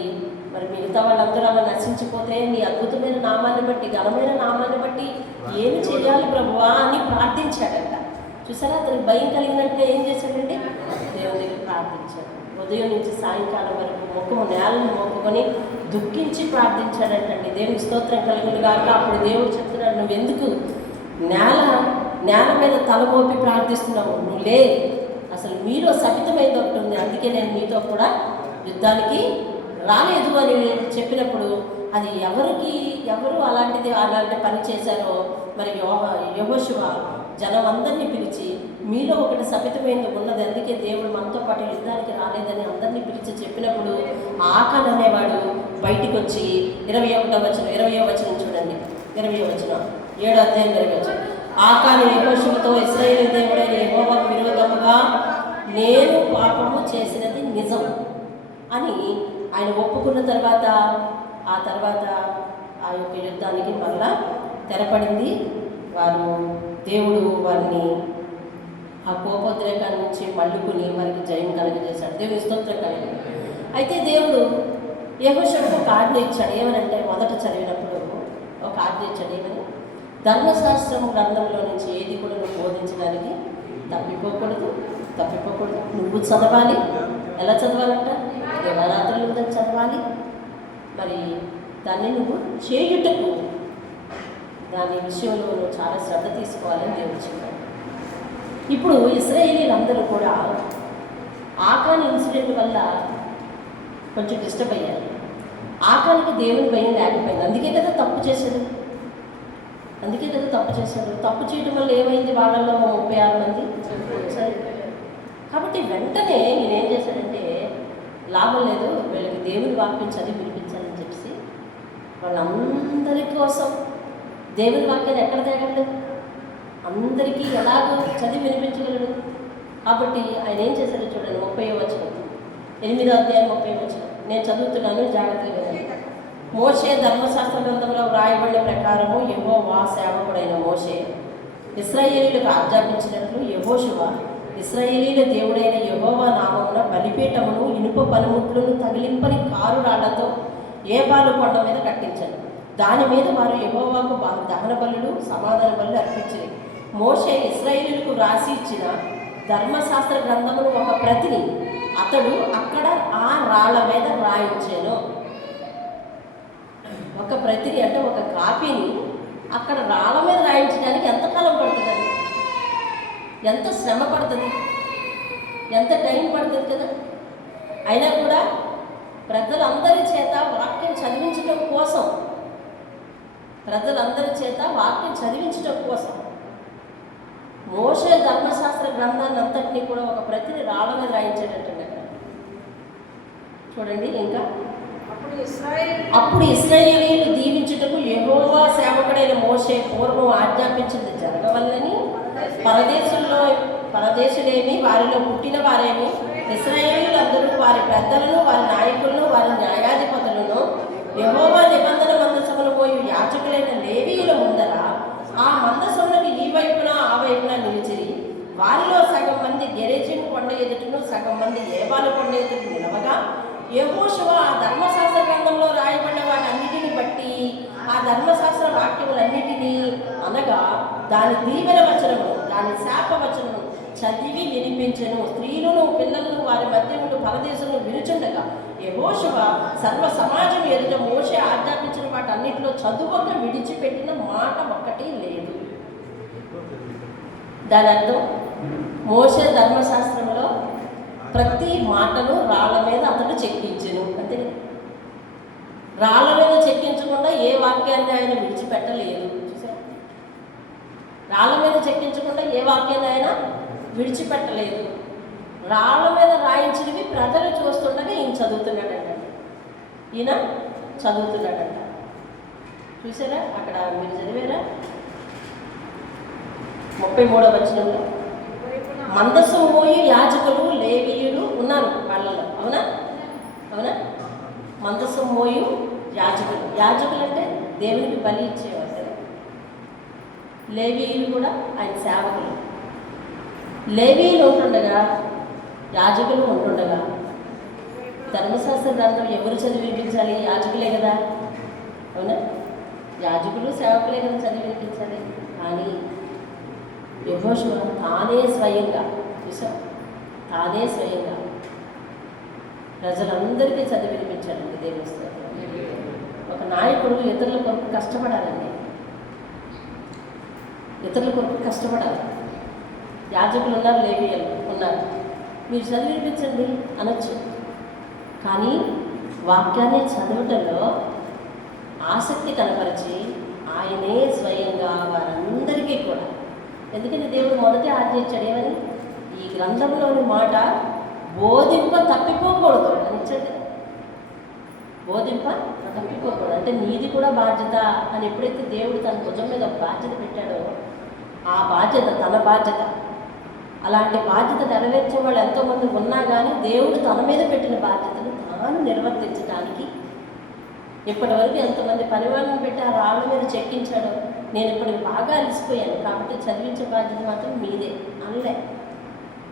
మరి మిగతా వాళ్ళందరూ అలా నశించిపోతే నీ అద్భుతమైన నామాన్ని బట్టి, ఘనమైన నామాన్ని బట్టి ఏమి చేయాలి ప్రభువా అని ప్రార్థించాడంట. చూసారా, అతనికి భయం కలిగినట్టే ఏం చేశాడంటే దేవుని దగ్గర ప్రార్థించాడు. ఉదయం నుంచి సాయంకాలం వరకు ముఖము నేలను మొక్కుకొని దుఃఖించి ప్రార్థించాడంటండి. దేవుని స్తోత్రం కలిగిన కాక అప్పుడు దేవుడు చెప్తున్నాడు, నువ్వు ఎందుకు నేల మీద తల మోపి ప్రార్థిస్తున్నావు? నువ్వు లే, అసలు మీలో సహితమైంది ఒకటి ఉంది, అందుకే నేను మీతో కూడా యుద్ధానికి రాలేదు అని చెప్పినప్పుడు అది ఎవరు అలాంటి పని చేశారో మరి యెహోషువ జనం అందరినీ పిలిచి మీలో ఒకటి సభితమైంది ఉన్నది, అందుకే దేవుడు మనతో పాటు యుద్ధానికి రాలేదని అందరినీ పిలిచి చెప్పినప్పుడు ఆకాన్ అనేవాడు బయటికి వచ్చి 21వ వచనం చూడండి. 20వ వచనం 7వ అధ్యాయం 20వ వచనం, ఆకాను యెహోషువతో ఇశ్రాయేలు దేవుడైన యెహోవాకు విరోధముగా నేను పాపము చేసినది నిజం అని ఆయన ఒప్పుకున్న తర్వాత ఆ యొక్క యుద్ధానికి మళ్ళా తెరపడింది. దేవుడు వారిని ఆ కోపోద్రేకాల నుంచి మళ్ళుకుని వారికి జయం కలుగజేశాడు. దేవుని స్తోత్రం కలిగి. అయితే దేవుడు యెహోషువకు ఒక ఆజ్ఞ ఇచ్చాడు. ఏమనంటే మొదట చదివినప్పుడు ఒక ఆజ్ఞ ఇచ్చాడు. ఏమని? ధర్మశాస్త్రం గ్రంథంలో నుంచి ఏది కూడా నువ్వు బోధించడానికి తప్పిపోకూడదు. నువ్వు చదవాలి. ఎలా చదవాలంట? దివారాత్రులు మీద చదవాలి. మరి దాన్ని నువ్వు చేయుటకు దాని విషయంలో నువ్వు చాలా శ్రద్ధ తీసుకోవాలని దేవుడు చెప్పాడు. ఇప్పుడు ఇశ్రాయేలీలందరూ కూడా ఆకాన్ ఇన్సిడెంట్ వల్ల కొంచెం డిస్టర్బ్ అయ్యారు. ఆకాన్కి దేవుని భయం లేకపోయింది. అందుకే కదా తప్పు చేశాడు. తప్పు చేయడం వల్ల ఏమైంది? వాళ్ళల్లో 36 మంది చనిపోయారు. కాబట్టి వెంటనే నేనేం చేశాడంటే లాభం లేదు, వీళ్ళకి దేవుని వాక్యం చదివి వినిపించాలని చెప్పి వాళ్ళందరి కోసం దేవుని వాక్యాన్ని ఎక్కడ తేగలడు? అందరికీ ఎలాగో చదివి వినిపించగలడు. కాబట్టి ఆయన ఏం చేశాడో చూడండి. 30వ వచనం, 8వ అధ్యాయం 30వ వచనం నేను చదువుతున్నాను, జాగ్రత్తగా వినండి. మోషే ధర్మశాస్త్ర గ్రంథంలో వ్రాయబడిన ప్రకారము యెహోవా సేవకుడైన మోషే ఇశ్రాయేలీయులకు ఆజ్ఞాపించినట్లు యెహోషువ ఇశ్రాయేలీల దేవుడైన యెహోవా నామమున బలిపీఠమును ఇనుప పనిముట్లను తగిలింపని కారురాళ్లతో ఏబాలు కొండ మీద కట్టించాడు. దాని మీద వారు యెహోవాకు దహన బలులు, సమాధాన బలులు అర్పించారు. మోషే ఇశ్రాయేలీయులకు రాసి ఇచ్చిన ధర్మశాస్త్ర గ్రంథమును ఒక ప్రతిని అతడు అక్కడ ఆ రాళ్ల మీద రాయించాను. ఒక ప్రతిని అంటే ఒక కాపీని అక్కడ రాళ్ళ మీద రాయించడానికి ఎంతకాలం పడుతుందండి? ఎంత శ్రమ పడుతుంది, ఎంత టైం పడుతుంది కదా. అయినా కూడా ప్రజలందరి చేత వాక్యం చదివించడం కోసం మోషే ధర్మశాస్త్ర గ్రంథాన్ని అంతటినీ కూడా ఒక ప్రతిని రాళ్ళ మీద రాయించేటట్టండి అక్కడ. చూడండి. ఇంకా అప్పుడు ఇశ్రాయేలీయులు దీవించుటకు యెహోవా సేవకుడైన మోషే పూర్వం ఆజ్ఞాపించింది జరగవల్లని పరదేశులేమి వారిలో పుట్టిన వారేమి ఇశ్రాయేలీయులందరూ వారి పెద్దలను, వారి నాయకులను, వారి న్యాయాధిపతులను యెహోవా నిబంధన మందసమును పోయి యాజకులైన లేవీయుల ముందర ఆ మందసములకు ఈ వైపున ఆ వైపున నిలిచిరి. వారిలో సగం మంది గెరెజీము కొండ ఎదుటను, సగం మంది ఏబాలు కొండ ఎదుట నిలవగా యెహోషువ ఆ ధర్మశాస్త్ర గ్రంథంలో రాయబడిన వాటన్నిటిని బట్టి ఆ ధర్మశాస్త్ర వాక్యములన్నిటినీ అనగా దాని దీవెన వచనము, దాని శాప వచనము చదివి వినిపించెను. స్త్రీలను, పిల్లలను వారి మధ్య నుండి పరదేశంలో వినుచుండగా యెహోషువ సర్వ సమాజం ఎదుట మోషే ఆజ్ఞాపించిన వాటన్నిటిలో చదువక విడిచిపెట్టిన మాట ఒక్కటి లేదు. దాని అర్థం మోషే ధర్మశాస్త్రంలో ప్రతి మాటను రాళ్ళ మీద అతడు చెక్కించెను. అంతే. రాళ్ళ మీద చెక్కించకుండా ఏ వాక్యాన్ని ఆయన విడిచిపెట్టలేదు. చూసారా, రాళ్ళ మీద చెక్కించకుండా ఏ వాక్యాన్ని ఆయన విడిచిపెట్టలేదు. రాళ్ళ మీద రాయించినవి ప్రజలు చూస్తుండగా ఈయన చదువుతున్నాడండి. ఈయన చదువుతున్నాడంట. చూసారా అక్కడ మీరు చదివారా 33వ వచనంలో మందసం మోయి యాజకులు లేవీయులు ఉన్నారు వాళ్ళలో. అవునా అవునా? మందసం మోయు యాజకులు. యాజకులు అంటే దేవునికి బలి ఇచ్చేవారు కదా. లేవీయులు కూడా ఆయన సేవకులు. లేవీయులు ఉంటుండగా యాజకులు ఉంటుండగా ధర్మశాస్త్ర గ్రంథం ఎవరు చదివి వినిపించాలి? యాజకులే కదా. అవునా? యాజకులు సేవకులే కదా చదివి వినిపించాలి. కానీ యెహోషువ తానే స్వయంగా తానే స్వయంగా ప్రజలందరికీ చదివి వినిపించాడండి దేవుని స్తోత్రం. ఒక నాయకుడు ఇతరుల కొరకు కష్టపడాలండి, ఇతరుల కొరకు కష్టపడాలి. యాజకులు ఉన్నారు, లేవీయులు ఉన్నారు, మీరు చదివి వినిపించండి అనొచ్చు. కానీ వాక్యాన్ని చదవటంలో ఆసక్తి కనపరిచి ఆయనే స్వయంగా వారందరికీ కూడా, ఎందుకంటే దేవుడు మొదటి ఆజ్ఞ ఇచ్చాడు ఏమని? ఈ గ్రంథంలోని మాట బోధింప తప్పిపోకూడదు అని ఇచ్చాడు. బోధింప తప్పిపోకూడదు అంటే నీది కూడా బాధ్యత అని ఎప్పుడైతే దేవుడు తన భుజం మీద బాధ్యత పెట్టాడో ఆ బాధ్యత తన బాధ్యత. అలాంటి బాధ్యత నెరవేర్చే వాళ్ళు ఎంతోమంది ఉన్నా కానీ దేవుడు తన మీద పెట్టిన బాధ్యతను తాను నిర్వర్తించడానికి ఇప్పటి వరకు ఎంతమంది పరివారం పెట్టి ఆ రాళ్ళ మీద చెక్కించాడో. నేను ఇప్పటికి బాగా అలసిపోయాను కాబట్టి చదివించే బాధ్యత మాత్రం మీదే అనలే.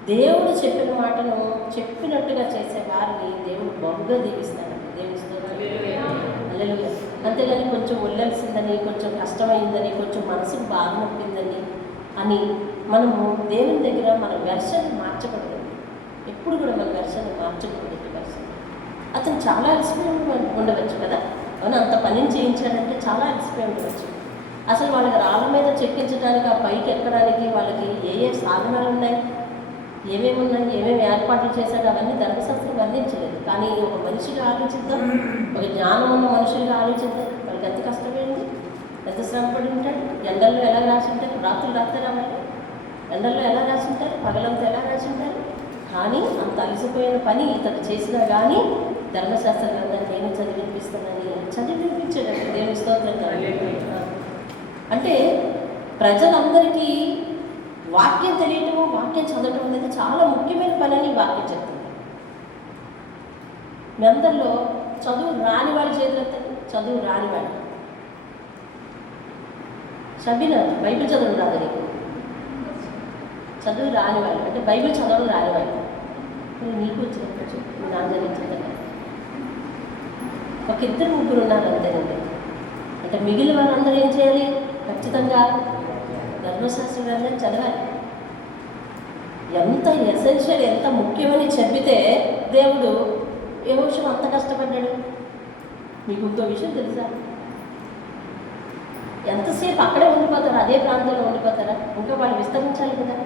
దేవుడు చెప్పిన మాటను చెప్పినట్టుగా చేసే వారిని దేవుడు బహుగా దీవిస్తాడండి. దేవుని స్తోత్రం. అంతేగాని కొంచెం ఉల్లలిసిందని, కొంచెం కష్టమైందని, కొంచెం మనసుకు బాధ నొప్పిందని అని మనము దేవుని దగ్గర మన వెర్షన్ మార్చకూడదు. ఎప్పుడు కూడా మన వెర్షన్ మార్చకూడదు. వెర్షన్ అతను చాలా అలసిపోయి ఉండవచ్చు కదా. అవును, అంత పనిని చేయించాడంటే చాలా అలసిపోయి ఉండవచ్చు. అసలు వాళ్ళకి రాళ్ళ మీద చెక్కించడానికి, ఆ పైకి ఎక్కడానికి వాళ్ళకి ఏ సాధనాలు ఉన్నాయి, ఏమేమి ఉన్నాయి, ఏమేమి ఏర్పాట్లు చేశాడు, అవన్నీ ధర్మశాస్త్రం వర్ణించలేదు. కానీ ఒక మనిషిగా ఆలోచిద్దాం, ఒక జ్ఞానం ఉన్న మనుషులుగా ఆలోచిద్దాం. వాళ్ళకి ఎంత కష్టమైంది, ఎంత శ్రమపడి ఉంటాడు. ఎండల్లో ఎలా రాసి ఉంటారు, రాత్రులు రాత్రా వాళ్ళు ఎండల్లో ఎలా రాసి ఉంటారు, పగలంతా ఎలా రాసి ఉంటారు. కానీ అంత అలసిపోయిన పని ఇతను చేసినా కానీ ధర్మశాస్త్ర గ్రంథాన్ని నేను చదివినిపిస్తానని చదివి వినిపించాడండి. దేవుని స్తోత్రం. అంటే ప్రజలందరికీ వాక్యం తెలియటం, వాక్యం చదవటం అనేది చాలా ముఖ్యమైన పని అని వాక్యం చెప్తుంది. మీ అందరిలో చదువు రాని వాళ్ళ చేతులు చదువు రానివాడు షబీన బైబిల్ చదవడం రాదు నీకు. చదువు రానివాడు అంటే బైబిల్ చదవడం రానివాడు. నీకు వచ్చినప్పుడు నా జరిగించింది. ఒక ఇద్దరు ముగ్గురు ఉన్నారు అంతేనండి. అంటే మిగిలిన వాళ్ళందరూ ఏం చేయాలి? ఖచ్చితంగా ధర్మశాస్త్ర గ్రంథం చదవాలి. ఎంత ఎసెన్షియల్, ఎంత ముఖ్యమని చెప్పితే దేవుడు యెహోషువ అంత కష్టపడ్డాడు. మీకు ఇంకో విషయం తెలుసా? ఎంతసేపు అక్కడే ఉండిపోతారు, అదే ప్రాంతంలో ఉండిపోతారా? ఇంకా వాళ్ళు విస్తరించాలి కదా.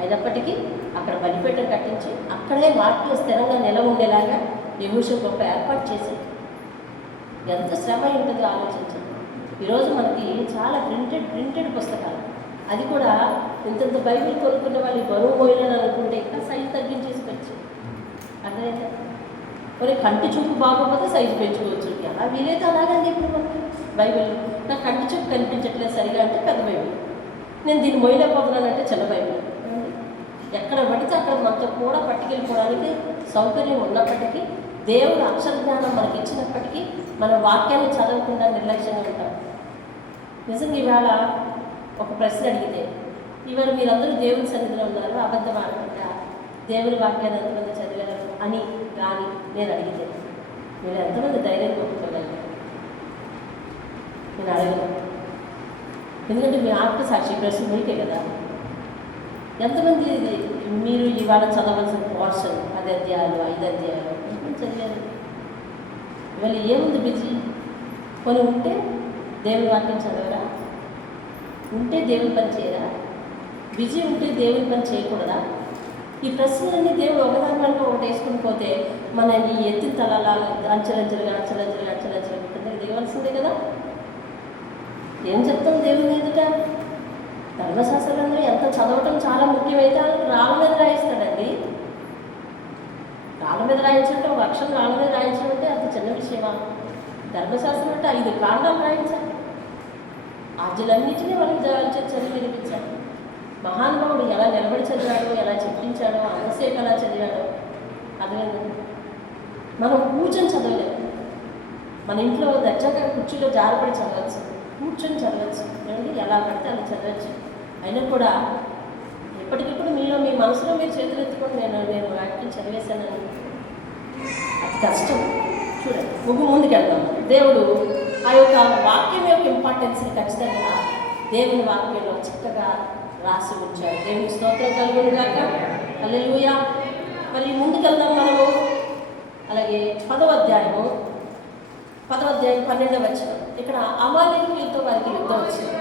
అయినప్పటికీ అక్కడ బలిపీఠం కట్టించి అక్కడే వాటిలో స్థిరంగా నిలవ ఉండేలాగా యెహోషువ గొప్ప ఏర్పాటు చేశాడు. ఎంత శ్రమ ఉంటుందో ఆలోచించండి. ఈరోజు మనకి చాలా ప్రింటెడ్ పుస్తకాలు, అది కూడా ఇంతంత బైబిల్ కొనుక్కునే వాళ్ళు బరువు పోయినని అనుకుంటే ఇంకా సైజు తగ్గించేసుకోవచ్చు. అర్థమైతే మరి కంటి చూపు బాగోకపోతే సైజు పెంచుకోవచ్చు. ఎలా వీలైతే అలాగండి. ఇప్పుడు మనకి బైబిల్ నాకు కంటి చూపు కనిపించట్లేదు సరిగా అంటే పెద్ద బైబిల్, నేను దీన్ని మోయలేకపోతున్నానంటే చిన్న బైబిల్. ఎక్కడ పడితే అక్కడ మనతో కూడా పట్టుకెళ్ళిపోవడానికి సౌకర్యం ఉన్నప్పటికీ, దేవుడు అక్షర జ్ఞానం మనకి ఇచ్చినప్పటికీ మన వాక్యాన్ని చదవకుండా నిర్లక్ష్యంగా ఉంటాం. నిజంగా ఇవాళ ఒక ప్రశ్న అడిగితే, ఇవాళ మీరందరూ దేవుని సన్నిధిలో ఉన్నారు, అబద్ధం ఆడకుండా దేవుని వాక్యాన్ని ఎంతమంది చదివారు అని కానీ నేను అడిగితే మీరు ఎంతమంది ధైర్యం కొట్టుకోగలరు? నేను అడగను. ఎందుకంటే మీ ఆత్మ సాక్షి ప్రశ్న మీకే కదా. ఎంతమంది మీరు ఇవాళ చదవాల్సిన పోర్షన్ 10 అధ్యాయాలు 5 అధ్యాయాలు ఎంతమంది చదివారు? ఇవాళ ఏముంది బిజీ? కొన్ని ఉంటే దేవుని వాక్యం చదవరా? ఉంటే దేవుని పని చేయరా? బిజీ ఉంటే దేవుని పని చేయకూడదా? ఈ ప్రశ్నలన్నీ దేవుడు ఒకదాని వల్ల ఒకటి వేసుకుని పోతే మన ఈ ఎత్తిన తలలా అంచెలంచెలుగా కిందకి దిగవలసిందే కదా. ఏం చెప్తాం దేవుని ఎదుట? ధర్మశాస్త్రంలో ఎంత చదవటం చాలా ముఖ్యమైతే రాళ్ళ మీద రాయిస్తాడండి. రాళ్ళ మీద రాయించడం, ఒక అక్షరం రాళ్ళ మీద రాయించడం అంటే అంత చిన్న విషయమా? ధర్మశాస్త్రం అంటే 5 కాండాలు రాయించాలి, ఆజ్ఞలన్నింటినీ వాళ్ళకి చదివి వినిపించాలి. మహానుభావుడు ఎలా నిలబడి చదివాడో, ఎలా చెప్పించాడో, అంతసేపు ఎలా చదివాడో అర్థమైందండి. మనం కూర్చొని చదవలేదు, మన ఇంట్లో దర్జాగా కుర్చీలో జారపడి చదవచ్చు, కూర్చొని చదవచ్చు, ఏమండి ఎలా పడితే అలా చదవచ్చు. అయినా కూడా ఎప్పటికిప్పుడు మీలో మీ మనసులో మీరు చేతులు ఎత్తుకొని నేను వాటిని చదివేశానని అది కష్టం. చూడండి, ముందుకెళ్దాం. దేవుడు ఆ యొక్క వాక్యం యొక్క ఇంపార్టెన్స్ని ఖచ్చితంగా దేవుని వాక్యంలో చక్కగా రాసి ఉంచాడు. దేవుని స్తోత్రం కలుగును గాక. హల్లెలూయా. మరి ముందుకెళ్దాం మనము. అలాగే 10వ అధ్యాయం 12వ వచనం. ఇక్కడ అమాలేకీయులతో వారికి యుద్ధం వచ్చింది.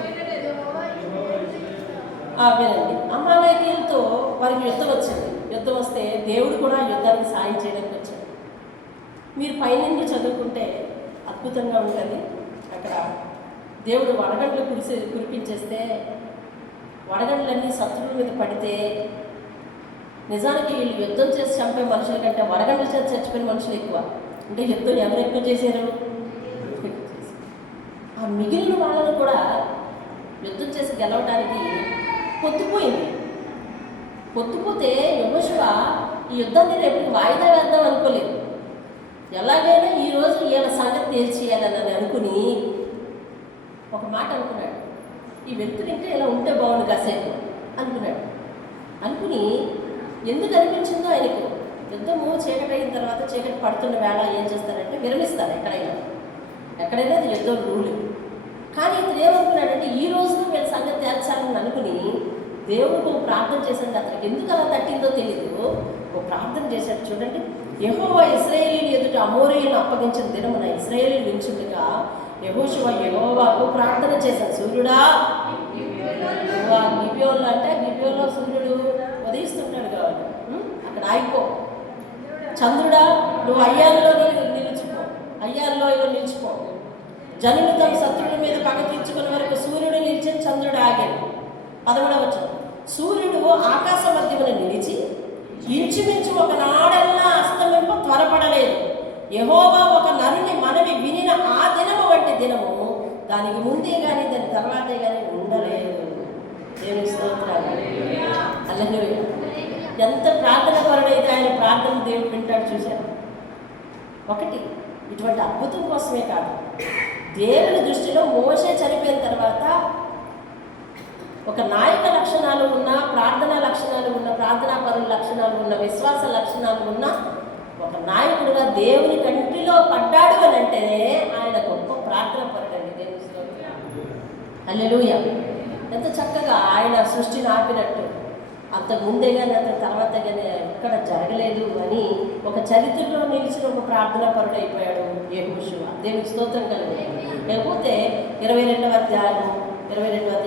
వినండి, అమాలేకీయులతో వారికి యుద్ధం వచ్చింది. యుద్ధం వస్తే దేవుడు కూడా యుద్ధానికి సాయం చేయడానికి వచ్చాడు. మీరు పైనుండి చదువుకుంటే అద్భుతంగా ఉంటుంది. అక్కడ దేవుడు వడగండ్లు కురిపించేస్తే వడగండ్లన్నీ శత్రువుల మీద పడితే, నిజానికి వీళ్ళు యుద్ధం చేసి చంపే మనుషుల కంటే వడగండ్ల చేసి చచ్చిపోయిన మనుషులు ఎక్కువ. అంటే యుద్ధం ఎవరు ఎక్కువ చేశారు? ఆ మిగిలిన వాళ్ళను కూడా యుద్ధం చేసి గెలవడానికి పొత్తుపోయింది. పొత్తుపోతే యెహోషువ ఈ యుద్ధాన్ని రేపు వాయిదా వేద్దాం అనుకోలేదు. ఎలాగైనా ఈరోజు ఈయన సంగతి తేల్చేయాలని అనుకుని ఒక మాట అనుకున్నాడు. ఈ వ్యక్తులు ఇంకా ఇలా ఉంటే బాగుండు కాసేపు అనుకున్నాడు. అనుకుని ఎందుకు అనిపించిందో ఆయనకు, యుద్ధము చీకటి అయిన తర్వాత చీకటి పడుతున్న వేళ ఏం చేస్తారంటే విరమిస్తారు ఎక్కడైనా అది యుద్ధం రూలు. కానీ ఇతను ఏమనుకున్నాడంటే ఈ రోజులో వీళ్ళ సంగతి తేల్చాలని అనుకుని దేవుడు ప్రార్థన చేశాడు. అతనికి ఎందుకు అలా తట్టిందో తెలియదు, ఓ ప్రార్థన చేశాడు. చూడండి, యెహోవా ఇశ్రాయేలీయుల ఎదుట అమోరీయులను అప్పగించిన దినమున ఇశ్రాయేలీయులు వించుండగా యెహోషువ యెహోవాకు ప్రార్థన చేశాడు. సూర్యుడా, గిబియోన్లో అంటే గిబియోన్లో సూర్యుడు ఉదయిస్తుంటాడు కాబట్టి అక్కడ ఆగిపో. చంద్రుడా, నువ్వు అయ్యాల్లో నిలిచిపో. జనులు తమ శత్రువుల మీద పగ తీర్చుకునే వరకు సూర్యుడు నిలిచిన చంద్రుడు ఆగాడు. 11వ వచనం. సూర్యుడు ఆకాశ మధ్యమున నిలిచి ఇంచుమించు ఒక నాడల్లా అస్తమింప త్వరపడలేదు. యెహోవా ఒక నరుని మనవి వినిన ఆ దినము వంటి దినము దానికి ముందే కానీ దాని తర్వాతే కానీ ఉండలేదు. దేవుని స్తోత్రాలు. హల్లెలూయా. ఎంత ప్రార్థన పరుడైతే ఆయన ప్రార్థన దేవుడు వింటాడు. చూశారు, ఒకటి ఇటువంటి అద్భుతం కోసమే కాదు, దేవుని దృష్టిలో మోషే చనిపోయిన తర్వాత ఒక నాయక లక్షణాలు ఉన్న, ప్రార్థనా లక్షణాలు ఉన్న, ప్రార్థనా పరుల లక్షణాలు ఉన్న, విశ్వాస లక్షణాలు ఉన్న ఒక నాయకుడుగా దేవుని కంటిలో పడ్డాడు అని అంటేనే ఆయన గొప్ప ప్రార్థన పరుడండి. దేవుని స్తోత్రం. హల్లెలూయా. ఎంత చక్కగా ఆయన సృష్టిని ఆపినట్టు అంతకు ముందే కానీ అంత తర్వాత కానీ ఎక్కడ జరగలేదు అని ఒక చరిత్రలో నిలిచిన ఒక ప్రార్థనా పరుడు అయిపోయాడు యెహోషువ. దేవుని స్తోత్రం కలిగి. లేకపోతే 22వ అధ్యాయం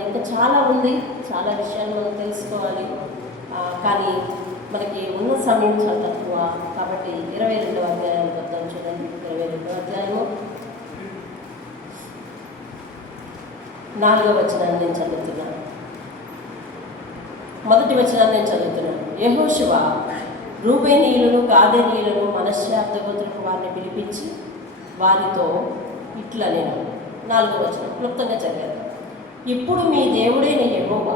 ఇంకా చాలా ఉంది, చాలా విషయాలు మనం తెలుసుకోవాలి. కానీ మనకి ఉన్న సమయం చాలా తక్కువ కాబట్టి 22వ అధ్యాయం వద్దాం. చూడండి, 22వ అధ్యాయం 4వ వచనాన్ని నేను చదువుతున్నాను. మొదటి వచనాన్ని నేను చదువుతున్నాను. యెహోషువ రూబేనీయులను గాదేనీయులను మనశ్శాబ్ద గోత్రపు వారిని పిలిపించి వారితో ఇట్లా నేను 4వ వచనం క్లుప్తంగా చదివాను. ఇప్పుడు మీ దేవుడైన యెహోవా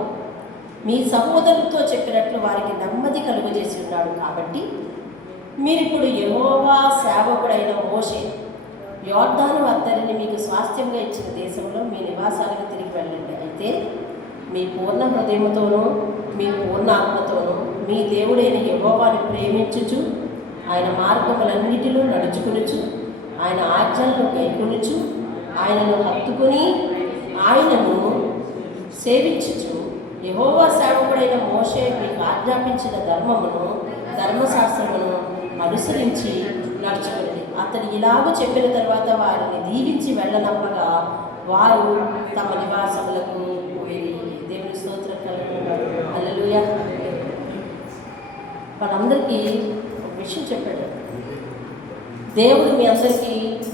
మీ సహోదరులతో చెప్పినట్లు వారికి నెమ్మది కలుగజేసి ఉన్నాడు. కాబట్టి మీరిప్పుడు యెహోవా సేవకుడైన మోషే యోర్దాను అద్దరిని మీకు స్వాస్థ్యంగా ఇచ్చిన దేశంలో మీ నివాసాలకు తిరిగి వెళ్ళండి. అయితే మీ పూర్ణ హృదయముతోనూ మీ పూర్ణ ఆత్మతోనూ మీ దేవుడైన యెహోవాను ప్రేమించుచు ఆయన మార్గములన్నిటిలో నడుచుకునుచు ఆయన ఆజ్ఞలను కైకొనుచు ఆయనను హత్తుకుని ఆయనను సేవించుచు యెహోవా సేవకుడైన మోషే మీకు ఆజ్ఞాపించిన ధర్మశాస్త్రమును అనుసరించి నడుచుకుంది. అతడు ఇలాగ చెప్పిన తర్వాత వారిని దీవించి వెళ్ళనప్పగా వారు తమ నివాసములకు పోయి. దేవుని స్తోత్రం కలుగుతున్నాడు. హల్లెలూయా. వాళ్ళందరికీ ఒక విషయం చెప్పాడు, దేవుడు మీ అందరికీ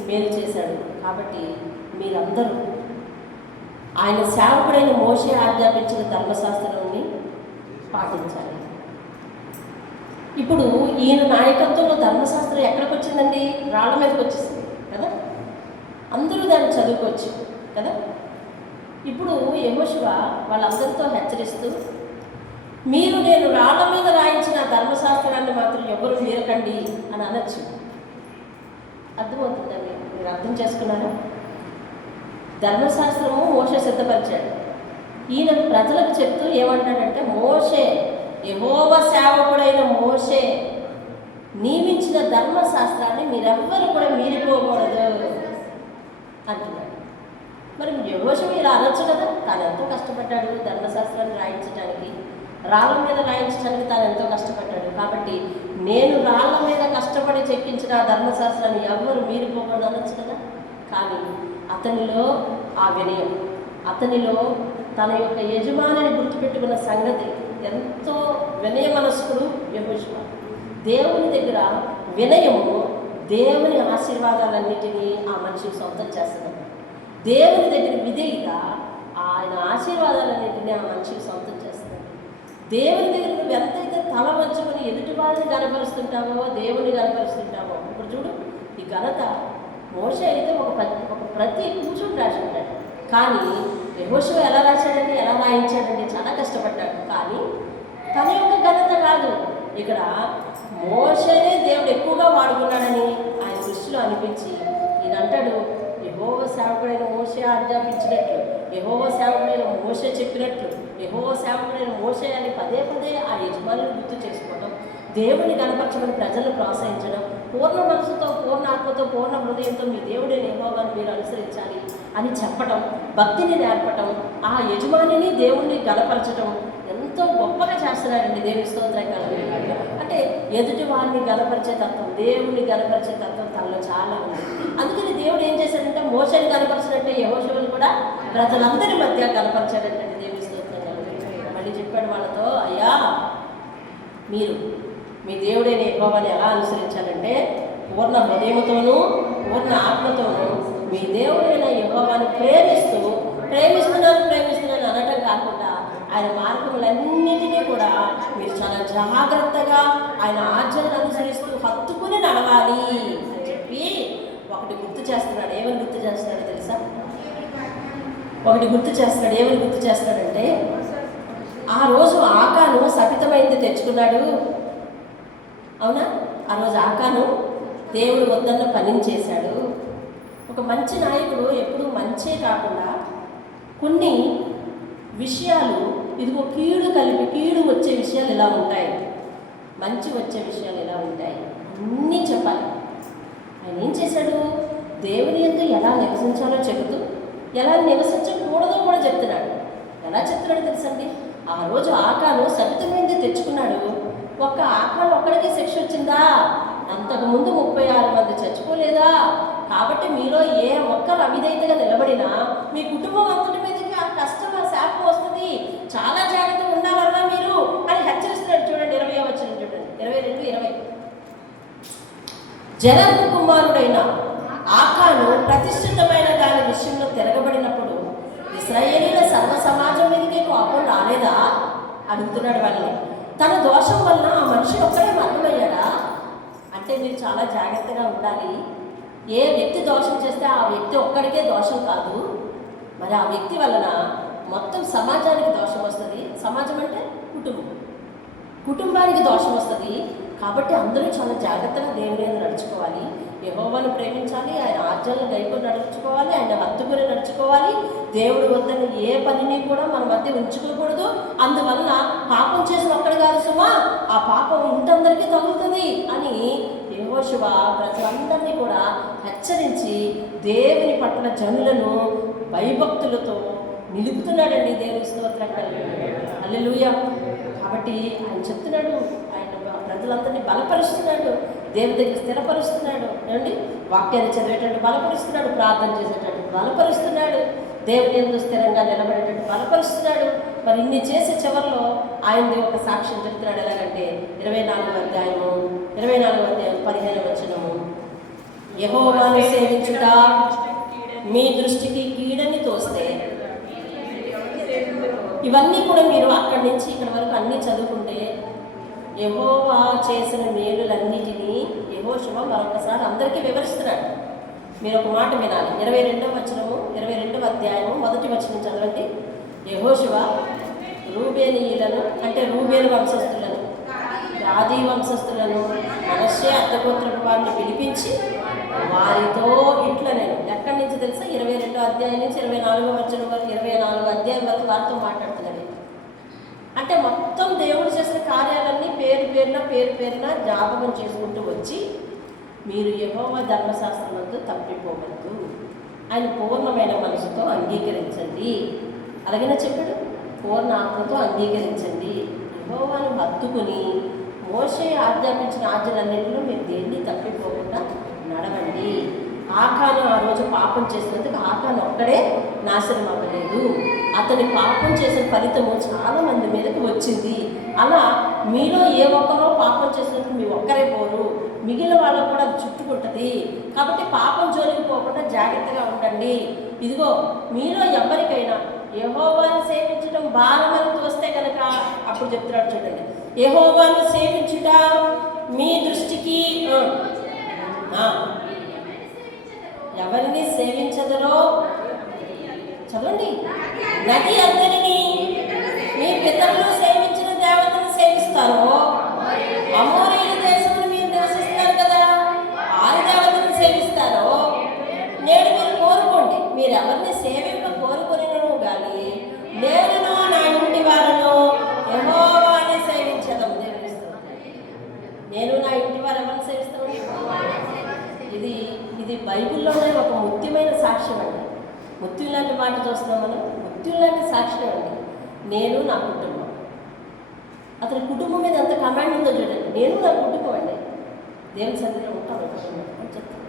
మేలు చేశాడు కాబట్టి మీరందరూ ఆయన సేవకుడైన మోషే ఆజ్ఞాపించిన ధర్మశాస్త్రాన్ని పాటించాలి. ఇప్పుడు ఈయన నాయకత్వంలో ధర్మశాస్త్రం ఎక్కడికి వచ్చిందండి? రాళ్ళ మీదకి వచ్చేసింది కదా. చదువుకోవచ్చు కదా. ఇప్పుడు యెహోషువ వాళ్ళందరితో హెచ్చరిస్తూ, మీరు నేను రాళ్ళ మీద రాయించిన ధర్మశాస్త్రాన్ని మాత్రం ఎవరు మీరకండి అని అనొచ్చు. అర్థమవుతుందండి? మీరు అర్థం చేసుకున్నారా? ధర్మశాస్త్రము మోషే సిద్ధపరిచాడు. ఈయన ప్రజలకు చెప్తూ ఏమంటాడంటే, మోషే, యెహోవా సేవకుడైన మోషే నియమించిన ధర్మశాస్త్రాన్ని మీరెవ్వరు కూడా మీరిపోకూడదు అంటున్నాడు. మరి యెహోషువ ఇలా అనొచ్చు కదా. తాను ఎంతో కష్టపడ్డాడు ధర్మశాస్త్రాన్ని రాయించడానికి, రాళ్ళ మీద రాయించడానికి తాను ఎంతో కష్టపడ్డాడు. కాబట్టి నేను రాళ్ళ మీద కష్టపడి చెక్కించిన ధర్మశాస్త్రాన్ని ఎవరు మీరిపోకూడదు అనొచ్చు కదా. కానీ అతనిలో ఆ వినయం, అతనిలో తన యొక్క యజమానిని గుర్తుపెట్టుకున్న సంగతి, ఎంతో వినయ మనస్కుడు యెహోషువ. దేవుని దగ్గర వినయము దేవుని ఆశీర్వాదాలన్నిటినీ ఆ మనిషికి సొంతం చేస్తున్నాడు. దేవుని దగ్గర విధేయత ఆయన ఆశీర్వాదాలన్నింటినీ ఆ మనిషికి సొంతం చేస్తున్నాడు. దేవుని దగ్గర నువ్వు ఎంతైతే తల వంచుకొని ఎదుటి వారిని గనపరుస్తుంటావో, దేవుని గనపరుస్తుంటావో. ఇప్పుడు చూడు, ఈ ఘనత మోషే అయితే ఒక ప్రతి కూర్చొని రాసుకుంటాడు. కానీ యెహోషువ ఎలా రాశాడంటే, ఎలా రాయించాడంటే చాలా కష్టపడ్డాడు. కానీ తన యొక్క ఘనత కాదు, ఇక్కడ మోషేనే దేవుడు ఎక్కువగా వాడుకున్నాడని ఆయన దృష్టిలో అనిపించి ఈయన అంటాడు, యెహోవా సేవకుడైన మోషే ఆజ్ఞాపించినట్లు, యెహోవా సేవకుడైన మోషే చెప్పినట్లు, యెహోవా సేవకుడైన మోషే అని పదే పదే ఆ యజమానులు గుర్తు చేసుకోవడం, దేవుని కనపరచమని ప్రజలను ప్రోత్సహించడం, పూర్ణ మనసుతో, పూర్ణ ఆత్మతో, పూర్ణ హృదయంతో మీ దేవుడిని యెహోవాను మీరు అనుసరించాలి అని చెప్పటం, భక్తిని నేర్పటం, ఆ యజమానిని దేవుణ్ణి గనపరచటం ఎంతో గొప్పగా చేస్తున్నారండి. దేవుని స్తోత్రం కలుగుతుంది. అంటే ఎదుటి వారిని గనపరిచే తత్వం, దేవుణ్ణి గనపరిచే తత్వం తనలో చాలా ఉంది. అందుకని దేవుడు ఏం చేశాడంటే, మోషేని గనపరిచినట్టే యెహోషువను కూడా ప్రజలందరి మధ్య గనపరిచాడంటే దేవుని స్తోత్రం కలుగుతుంది. మళ్ళీ చెప్పాడు వాళ్ళతో, అయ్యా మీరు మీ దేవుడైన యెహోవాని ఎలా అనుసరించాలంటే, పూర్ణ హృదయంతోనూ పూర్ణ ఆత్మతోనూ మీ దేవుడైన యెహోవాని ప్రేమిస్తున్నాను అనటం కాకుండా ఆయన మార్గములన్నిటినీ కూడా మీరు చాలా జాగ్రత్తగా ఆయన ఆజ్ఞలను అనుసరిస్తూ హత్తుకుని నడవాలి అని చెప్పి ఒకటి గుర్తు చేస్తున్నాడు. ఏమని గుర్తు చేస్తున్నాడో తెలుసా? ఏమని గుర్తు చేస్తున్నాడంటే, ఆ రోజు ఆకాను సపితమైంది తెచ్చుకున్నాడు. అవునా? ఆ రోజు ఆకాను దేవుడు వద్దన్న పనిని చేశాడు. ఒక మంచి నాయకుడు ఎప్పుడూ మంచే కాకుండా కొన్ని విషయాలు, ఇదిగో కీడు వచ్చే విషయాలు ఇలా ఉంటాయి, మంచి వచ్చే విషయాలు ఇలా ఉంటాయి, అన్నీ చెప్పాలి. ఆయన ఏం చేశాడు? దేవుని యందు ఎలా నివసించాలో చెబుతూ ఎలా నివసించకూడదో కూడా చెప్తున్నాడు. ఎలా చెప్తున్నాడు తెలుసండి? ఆ రోజు ఆకాను సబితమైంది తెచ్చుకున్నాడు. ఒక్క ఆకాను ఒక్కడికి శిక్ష వచ్చిందా? అంతకుముందు 36 మంది చచ్చిపోలేదా? కాబట్టి మీలో ఏ ఒక్కరు అవిధేయతగా నిలబడినా మీ కుటుంబం అంతటి మీదకి ఆ కష్టం, ఆ శాపం వస్తుంది. చాలా జాగ్రత్తగా ఉండాలన్నా మీరు అని హెచ్చరిస్తున్నాడు. చూడండి 20వ వచనం చూడండి, 22-20. జనము కుమారుడైన ఆకాను ప్రతిష్ఠితమైన దాని విషయంలో తిరగబడినప్పుడు ఇశ్రాయేలీల సర్వ సమాజం మీదకి కోపం రాలేదా అడుగుతున్నాడు వాళ్ళని. తన దోషం వలన ఆ మనిషి ఒక్కడే మరణమయ్యాడా? అంటే మీరు చాలా జాగ్రత్తగా ఉండాలి. ఏ వ్యక్తి దోషం చేస్తే ఆ వ్యక్తి ఒక్కడికే దోషం కాదు, మరి ఆ వ్యక్తి వలన మొత్తం సమాజానికి దోషం వస్తుంది. సమాజం అంటే కుటుంబానికి దోషం వస్తుంది. కాబట్టి అందరూ చాలా జాగ్రత్తగా దేవుని నడుచుకోవాలి, యెహోవాను ప్రేమించాలి, ఆయన ఆజ్ఞలను గైకొని నడుచుకోవాలి, ఆయన హత్తుకొని నడుచుకోవాలి. దేవుడు వద్దని ఏ పనిని కూడా మన మధ్య ఉంచుకోకూడదు. అందువలన పాపం చేసిన ఒక్కడి కాదు సుమా, ఆ పాపం ఇంటందరికీ తగులుతుంది అని యెహోషువ ప్రజలందరినీ కూడా హెచ్చరించి దేవుని పట్ల జనులను భయభక్తులతో నిలుపుతున్నాడండి. దేవుని స్తోత్రం హల్లెలూయా. కాబట్టి ఆయన చెప్తున్నాడు, ఆయన ప్రజలందరినీ బలపరుస్తున్నాడు, దేవుని దగ్గర స్థిరపరుస్తున్నాడు. ఏమండి? వాక్యాన్ని చదివేటట్టు బలపరుస్తున్నాడు, ప్రార్థన చేసేటట్టు బలపరుస్తున్నాడు, దేవుని యందు స్థిరంగా నిలబడేటట్టు బలపరుస్తున్నాడు. మరి ఇన్ని చేసే చివరిలో ఆయనది ఒక సాక్ష్యం చెప్తున్నాడు. ఎలాగంటే 24వ అధ్యాయం 15వ వచనము, యెహోవాను సేవించుట మీ దృష్టికి కీడని తోస్తే. ఇవన్నీ కూడా మీరు అక్కడి నుంచి ఇక్కడి వరకు అన్నీ చదువుకుంటే యెహోవా చేసిన మేలులన్నిటినీ యెహోషువ మరొకసారి అందరికీ వివరిస్తున్నాడు. మీరు ఒక మాట వినాలి. 22వ వచనము, 22వ అధ్యాయము 1వ వచనం చదవండి. యెహోషువ రూబేనీయులను, అంటే రూబేలు వంశస్థులను, గాదీ వంశస్థులను, మనష్షే అర్థగోత్రపు వారిని పిలిపించి వారితో ఇట్లా, నేను ఎక్కడి నుంచి తెలుసా, 22వ అధ్యాయం నుంచి 24వ వచనం వరకు, 24వ అధ్యాయం వరకు వారితో మాట్లాడుతున్నాడు. అంటే మొత్తం దేవుడు చేసిన కార్యాలన్నీ పేరు పేరున జ్ఞాపకం చేసుకుంటూ వచ్చి, మీరు యెహోవా ధర్మశాస్త్రమందు తప్పిపోవద్దు, ఆయన పూర్ణమైన మనసుతో అంగీకరించండి. అలాగనే చెప్పాడు, పూర్ణ ఆత్మతో అంగీకరించండి. యెహోవాను హత్తుకుని మోషే ఆజ్ఞాపించిన ఆజ్ఞలన్నింటిలో మీరు దేన్ని తప్పిపోకుండా నడవండి. ఆకాను ఆ రోజు పాపం చేసినందుకు ఆకాను ఒక్కడే నాశనం అవ్వలేదు. అతని పాపం చేసిన ఫలితము చాలా మంది మీదకి వచ్చింది. అలా మీలో ఏ ఒక్కరో పాపం చేసినందుకు మీ ఒక్కరే పోరు, మిగిలిన వాళ్ళకు కూడా అది చుట్టుకుంటుంది. కాబట్టి పాపం జోలికి పోకుండా జాగ్రత్తగా ఉండండి. ఇదిగో మీలో ఎవరికైనా యెహోవాను సేవించడం భారమని తోస్తే కనుక, అప్పుడు చెప్తున్నాడు చూడండి, యెహోవాను సేవించుట మీ దృష్టికి ఎవరిని సేవించదరో చదవండి. నది అందరినీ మీ పితరులు సేవించిన దేవతను సేవిస్తారో, అమోరీల దేశంలో మీరు నివసిస్తారు కదా, ఆరు దేవతను సేవిస్తారో, నేడు మీరు కోరుకోండి. మీరు ఎవరిని సేవింప కోరుకునేను కానీ నేను నా ఇంటి వారను యెహోవానే సేవించదము. నేను నా ఇంటి వారు ఎవరిని సేవిస్తాను? ఇది బైబిల్లోనే ఒక ముఖ్యమైన సాక్ష్యం అండి. ముత్యం లాంటి మాట చూస్తున్నాం మనం, ముత్యం లాంటి సాక్ష్యం అండి. నేను నా కుటుంబం, అతని కుటుంబం మీద ఎంత కమాండ్ ఉందో చూడండి. నేను నా కుటుంబం అండి, దేవుని సన్నిధిలో ఉంటాను అని చెప్తాను.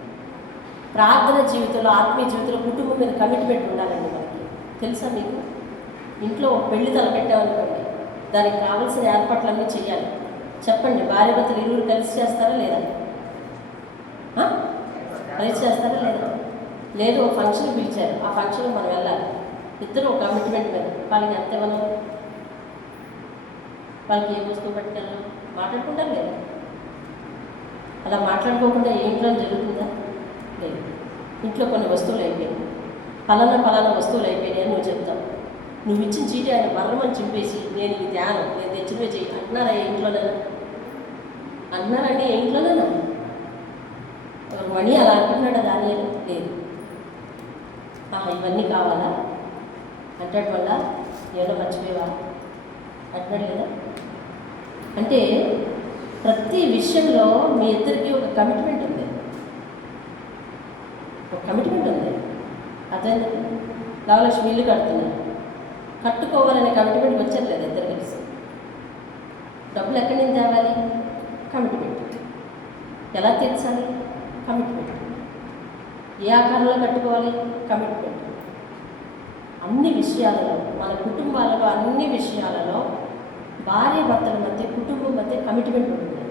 ప్రార్థన జీవితంలో, ఆత్మీయ జీవితంలో కుటుంబం మీద కమిట్మెంట్ ఉండాలండి మనకి. తెలుసా మీకు? ఇంట్లో పెళ్లి తలపెట్టామనుకోండి, దానికి కావాల్సిన ఏర్పాట్లన్నీ చేయాలి. చెప్పండి, భార్య భర్తలు ఇరువురు కలిసి చేస్తారా లేదా? కలిసి చేస్తారా లేదా? లేదు, ఒక ఫంక్షన్ పిలిచారు, ఆ ఫంక్షన్కి మనం వెళ్ళాలి. ఇద్దరు ఒక కమిట్మెంట్ మీద. వాళ్ళకి ఎంత ఇవ్వను, వాళ్ళకి ఏ వస్తువు పట్టుకెళ్ళాలి, మాట్లాడుకుంటారు లేదా? అలా మాట్లాడుకోకుండా ఏ ఇంట్లో జరుగుతుందా? లేదు. ఇంట్లో కొన్ని వస్తువులు అయిపోయాయి, పలానా వస్తువులు అయిపోయినాయి అని నువ్వు చెప్తావు. నువ్వు ఇచ్చిన చీటి ఆయన బర్రమని చింపేసి, నేను ఇది ధ్యానం, నేను తెచ్చినవే చెయ్యి అంటున్నారా? ఏ ఇంట్లోనేనా అంటున్నారండి? ఏ ఇంట్లోనేనా? మణి అలా అంటున్నాడా? దాని లేదు. ఇవన్నీ కావాలా అంటాడు. వల్ల ఏదో మర్చిపోయేవా అంటున్నాడు కదా. అంటే ప్రతి విషయంలో మీ ఇద్దరికి ఒక కమిట్మెంట్ ఉంది, అదే రావలక్ష్మి ఇల్లు కడుతున్నారు, కట్టుకోవాలనే కమిట్మెంట్ వచ్చేట్లేదు ఇద్దరు కలిసి. డబ్బులు ఎక్కడి నుంచి తేవాలి? కమిట్మెంట్. ఎలా తీర్చాలి? కమిట్మెంట్. ఏ ఆకారంలో కట్టుకోవాలి? కమిట్మెంట్. అన్ని విషయాలలో, మన కుటుంబాలలో అన్ని విషయాలలో భార్య భర్తల మధ్య, కుటుంబం మధ్య కమిట్మెంట్ ఉంటుంది.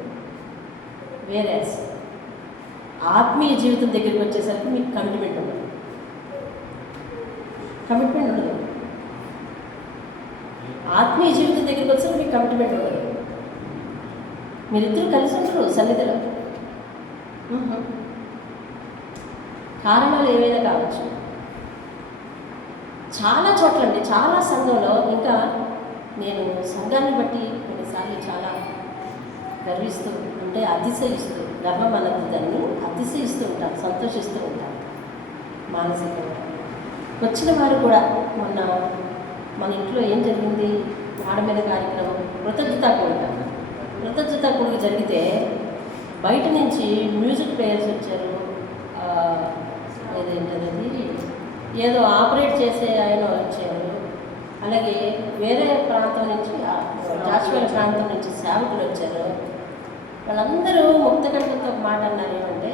వేరే ఆత్మీయ జీవితం దగ్గరికి వచ్చేసరికి మీకు కమిట్మెంట్ ఉండదు. ఆత్మీయ జీవితం దగ్గరికి వచ్చేసరికి మీకు కమిట్మెంట్ ఉండదు. మీరిద్దరూ కలిసి ఉంటారు సన్నిధిలో. కారణాలు ఏవైనా కావచ్చు. చాలా చోట్లండి, చాలా సంఘంలో, ఇంకా నేను సంఘాన్ని బట్టి కొన్నిసార్లు చాలా గర్విస్తూ అంటే అతిశయిస్తూ, గర్వం అన్నది దాన్ని అతిశయిస్తూ ఉంటాను, సంతోషిస్తూ ఉంటాను మానసికంగా. వచ్చిన వారు కూడా మొన్న మన ఇంట్లో ఏం జరిగింది, వాడ మీద కార్యక్రమం, కృతజ్ఞతా కూడిక జరిగితే బయట నుంచి మ్యూజిక్ ప్లేయర్స్ వచ్చారు. ఏదేంటనేది ఏదో ఆపరేట్ చేసే ఆయన వచ్చారు. అలాగే వేరే ప్రాంతం నుంచి, జాషువల్ ప్రాంతం నుంచి సేవకులు వచ్చారు. వాళ్ళందరూ ముక్తకంఠంతో ఒక మాట అన్నారు, ఏమంటే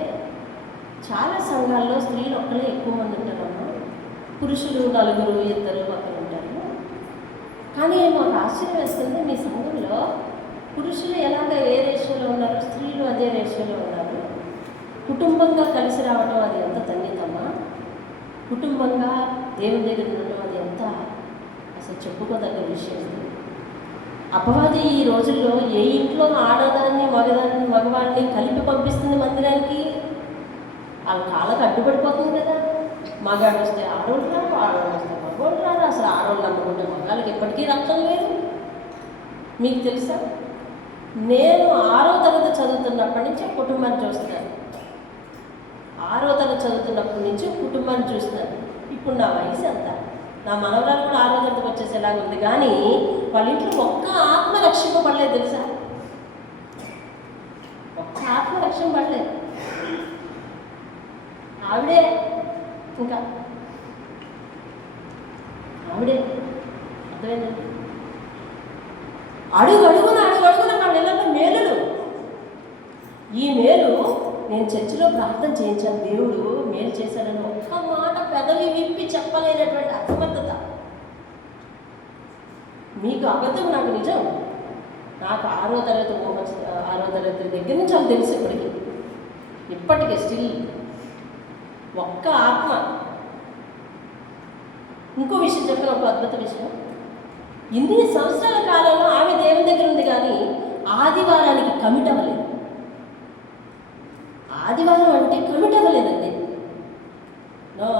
చాలా సంఘాల్లో స్త్రీలు ఒక్కరే ఎక్కువ మంది ఉంటారమ్మా, పురుషులు 4, 2 ఒకరు ఉంటారు. కానీ మాకు ఆశ్చర్యం వేస్తుంది, మీ సంఘంలో పురుషులు ఎలాగ ఏ రేషియోలో ఉన్నారు, స్త్రీలు అదే రేషియోలో ఉన్నారు. కుటుంబంగా కలిసి రావడం అది ఎంత ధన్యతమ్మా, కుటుంబంగా దేవుని దగ్గర ఉండడం అది ఎంత అసలు చెప్పుకోదగ్గ విషయం. అపవాది ఈ రోజుల్లో ఏ ఇంట్లో ఆడదాన్ని మగవాడిని కలిపి పంపిస్తుంది మందిరానికి. వాళ్ళ కాళ్ళకు అడ్డుపడిపోతుంది కదా. మగాడు వస్తే ఆడోళ్ళు రారు, ఆడవాళ్ళు వస్తే మగవాళ్ళు రారు. అసలు ఆడవాళ్ళు నమ్ముకుంటే మగాళ్ళకి ఎప్పటికీ రక్షణ లేదు. మీకు తెలుసా, నేను 6వ తరగతి చదువుతున్నప్పటి నుంచి కుటుంబాన్ని చూస్తున్నాను. 6వ తరగతి చదువుతున్నప్పటి నుంచి కుటుంబాన్ని చూస్తున్నాను. ఇప్పుడు నా వయసు ఎంత, నా మనవరాలు కూడా 6వ తరగతికి వచ్చేసేలాగా ఉంది. కానీ వాళ్ళ ఇంట్లో ఒక్క ఆత్మ రక్షింపబడలేదు తెలుసా, ఒక్క ఆత్మ రక్షింపబడలేదు. ఆవిడే ఇంకా ఆవిడే అర్థమైందండి. అడుగడుగున మన ఇళ్ళలో మేలులు. ఈ మేలు నేను చర్చిలో ప్రార్థన చేయించాను, దేవుడు మేలు చేశాడని ఒక్క మాట పెదవి విప్పి చెప్పలేనటువంటి అసమర్థత. మీకు అబద్ధం, నాకు నిజం. నాకు 6వ తరగతి దగ్గర నుంచి అది తెలుసు. ఇప్పటికే స్టిల్ ఒక్క ఆత్మ. ఇంకో విషయం చెప్పిన, ఒక అద్భుత విషయం. ఇన్ని సంవత్సరాల కాలంలో ఆమె దేవుని దగ్గర ఉంది, కానీ ఆదివారానికి కమిట్ అవ్వలేదు. ఆదివారం అంటే కమిట్ అవ్వలేదండి.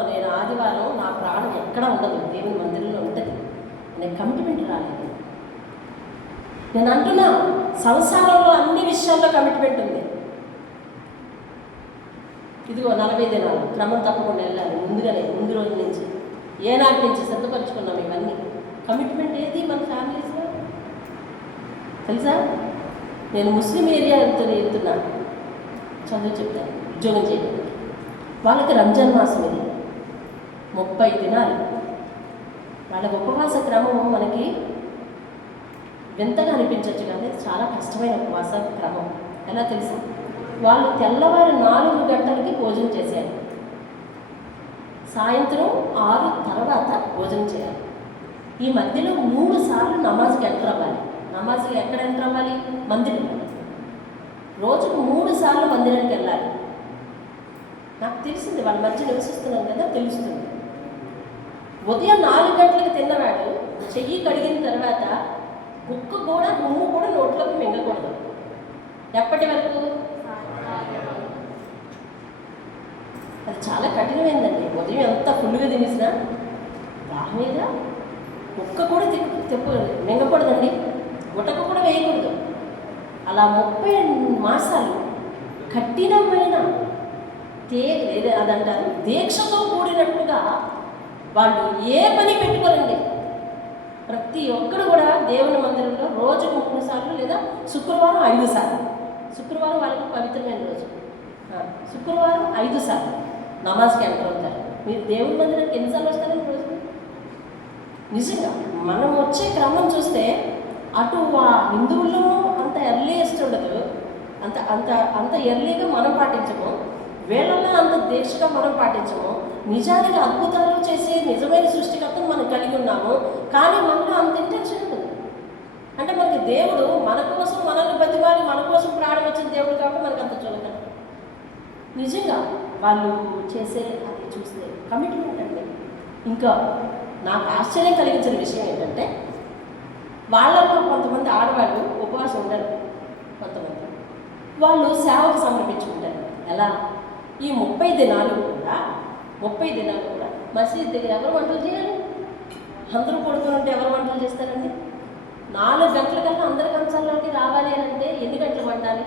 నేను ఆదివారం నా ప్రాణం ఎక్కడ ఉండదు, దేవుని మందిరంలో ఉంటుంది, నేను కమిట్మెంట్ రాలేదు. నేను అంటున్నా, సంసారంలో అన్ని విషయాల్లో కమిట్మెంట్ ఉంది. ఇదిగో 40 దినాలు క్రమం తప్పకుండా వెళ్ళాలి. ముందు రోజు నుంచి ఏనాటి నుంచి సిద్ధపరచుకున్నాం ఇవన్నీ. కమిట్మెంట్ ఏది మన ఫ్యామిలీస్లో తెలుసా? నేను ముస్లిం ఏరియా వెళ్తున్నాను, చదువు చెప్తాను, ఉద్యోగం చేయడానికి. వాళ్ళకి రంజాన్ మాసం ఇది 30 దినాలు. వాళ్ళకి ఉపవాస క్రమం మనకి వింతగా అనిపించవచ్చు, కానీ చాలా కష్టమైన ఉపవాస క్రమం. ఎలా తెలుసా? వాళ్ళు తెల్లవారు 4 గంటలకి భోజనం చేశారు, సాయంత్రం 6 తర్వాత భోజనం చేయాలి. ఈ మధ్యలో 3 సార్లు నమాజ్కి ఎంటర్ అవ్వాలి. నమాజ్కి ఎక్కడ ఎంటర్ అవ్వాలి? మందిరం. రోజుకు 3 సార్లు మందిరానికి వెళ్ళాలి. నాకు తెలిసింది, వాళ్ళ మధ్య నివసిస్తున్నాను కదా, తెలుస్తుంది. ఉదయం 4 గంటలకు తిన్నవాడు చెయ్యి కడిగిన తర్వాత కుక్క కూడా, నువ్వు కూడా నోట్లోకి మింగకూడదు. ఎప్పటి వరకు? అది చాలా కఠినమైందండి. ఉదయం ఎంత ఫుల్గా తినేసినా దాని మీద కుక్క కూడా మింగకూడదండి, గుటక కూడా వేయకూడదు. అలా 30 మాసాలు కఠినమైన అదంటారు దీక్షతో కూడినట్టుగా వాళ్ళు ఏ పని పెట్టుకోరండి. ప్రతి ఒక్కరు కూడా దేవుని మందిరంలో రోజుకు 3 సార్లు లేదా శుక్రవారం 5 సార్లు. శుక్రవారం వాళ్ళకి పవిత్రమైన రోజు. శుక్రవారం 5 సార్లు నమాజ్కి ఎంటర్ అవుతారు. మీరు దేవుని మందిరానికి ఎన్నిసార్లు వస్తారని రోజు? నిజంగా మనం వచ్చే క్రమం చూస్తే అటు హిందువుల్లో అంత ఎర్లీయెస్ట్ ఉండదు, అంత ఎర్లీగా మనం పాటించము, వీళ్ళల్లో అంత దీక్షగా మనం పాటించము. నిజానికి అద్భుతాలు చేసే నిజమైన సృష్టికర్తను మనం కలిగి ఉన్నాము, కానీ మనలో అంత ఇంటెన్షన్ ఉంది. అంటే మనకి దేవుడు మన కోసం, మనల్ని బతిమాలి మన కోసం ప్రాణం వచ్చిన దేవుడు కాబట్టి మనకు అంత చులకన. నిజంగా వాళ్ళు చేసే అది చూస్తే కమిట్మెంట్ అండి. ఇంకా నాకు ఆశ్చర్యం కలిగించిన విషయం ఏంటంటే, వాళ్ళలో కొంతమంది ఆడవాళ్ళు ఉపవాసం ఉండరు, కొంతమంది వాళ్ళు సేవకు సమర్పించుకుంటారు. ఎలా? ఈ 30 దినాలు కూడా మసీద్ దగ్గర ఎవరు వంటలు చేయాలి? అందరూ పడుకుని ఉంటే ఎవరు వంటలు చేస్తారండి? 4 గంటల కన్నా అందరి కంచాల్లోకి రావాలి అంటే ఎన్ని గంటలు వండాలి?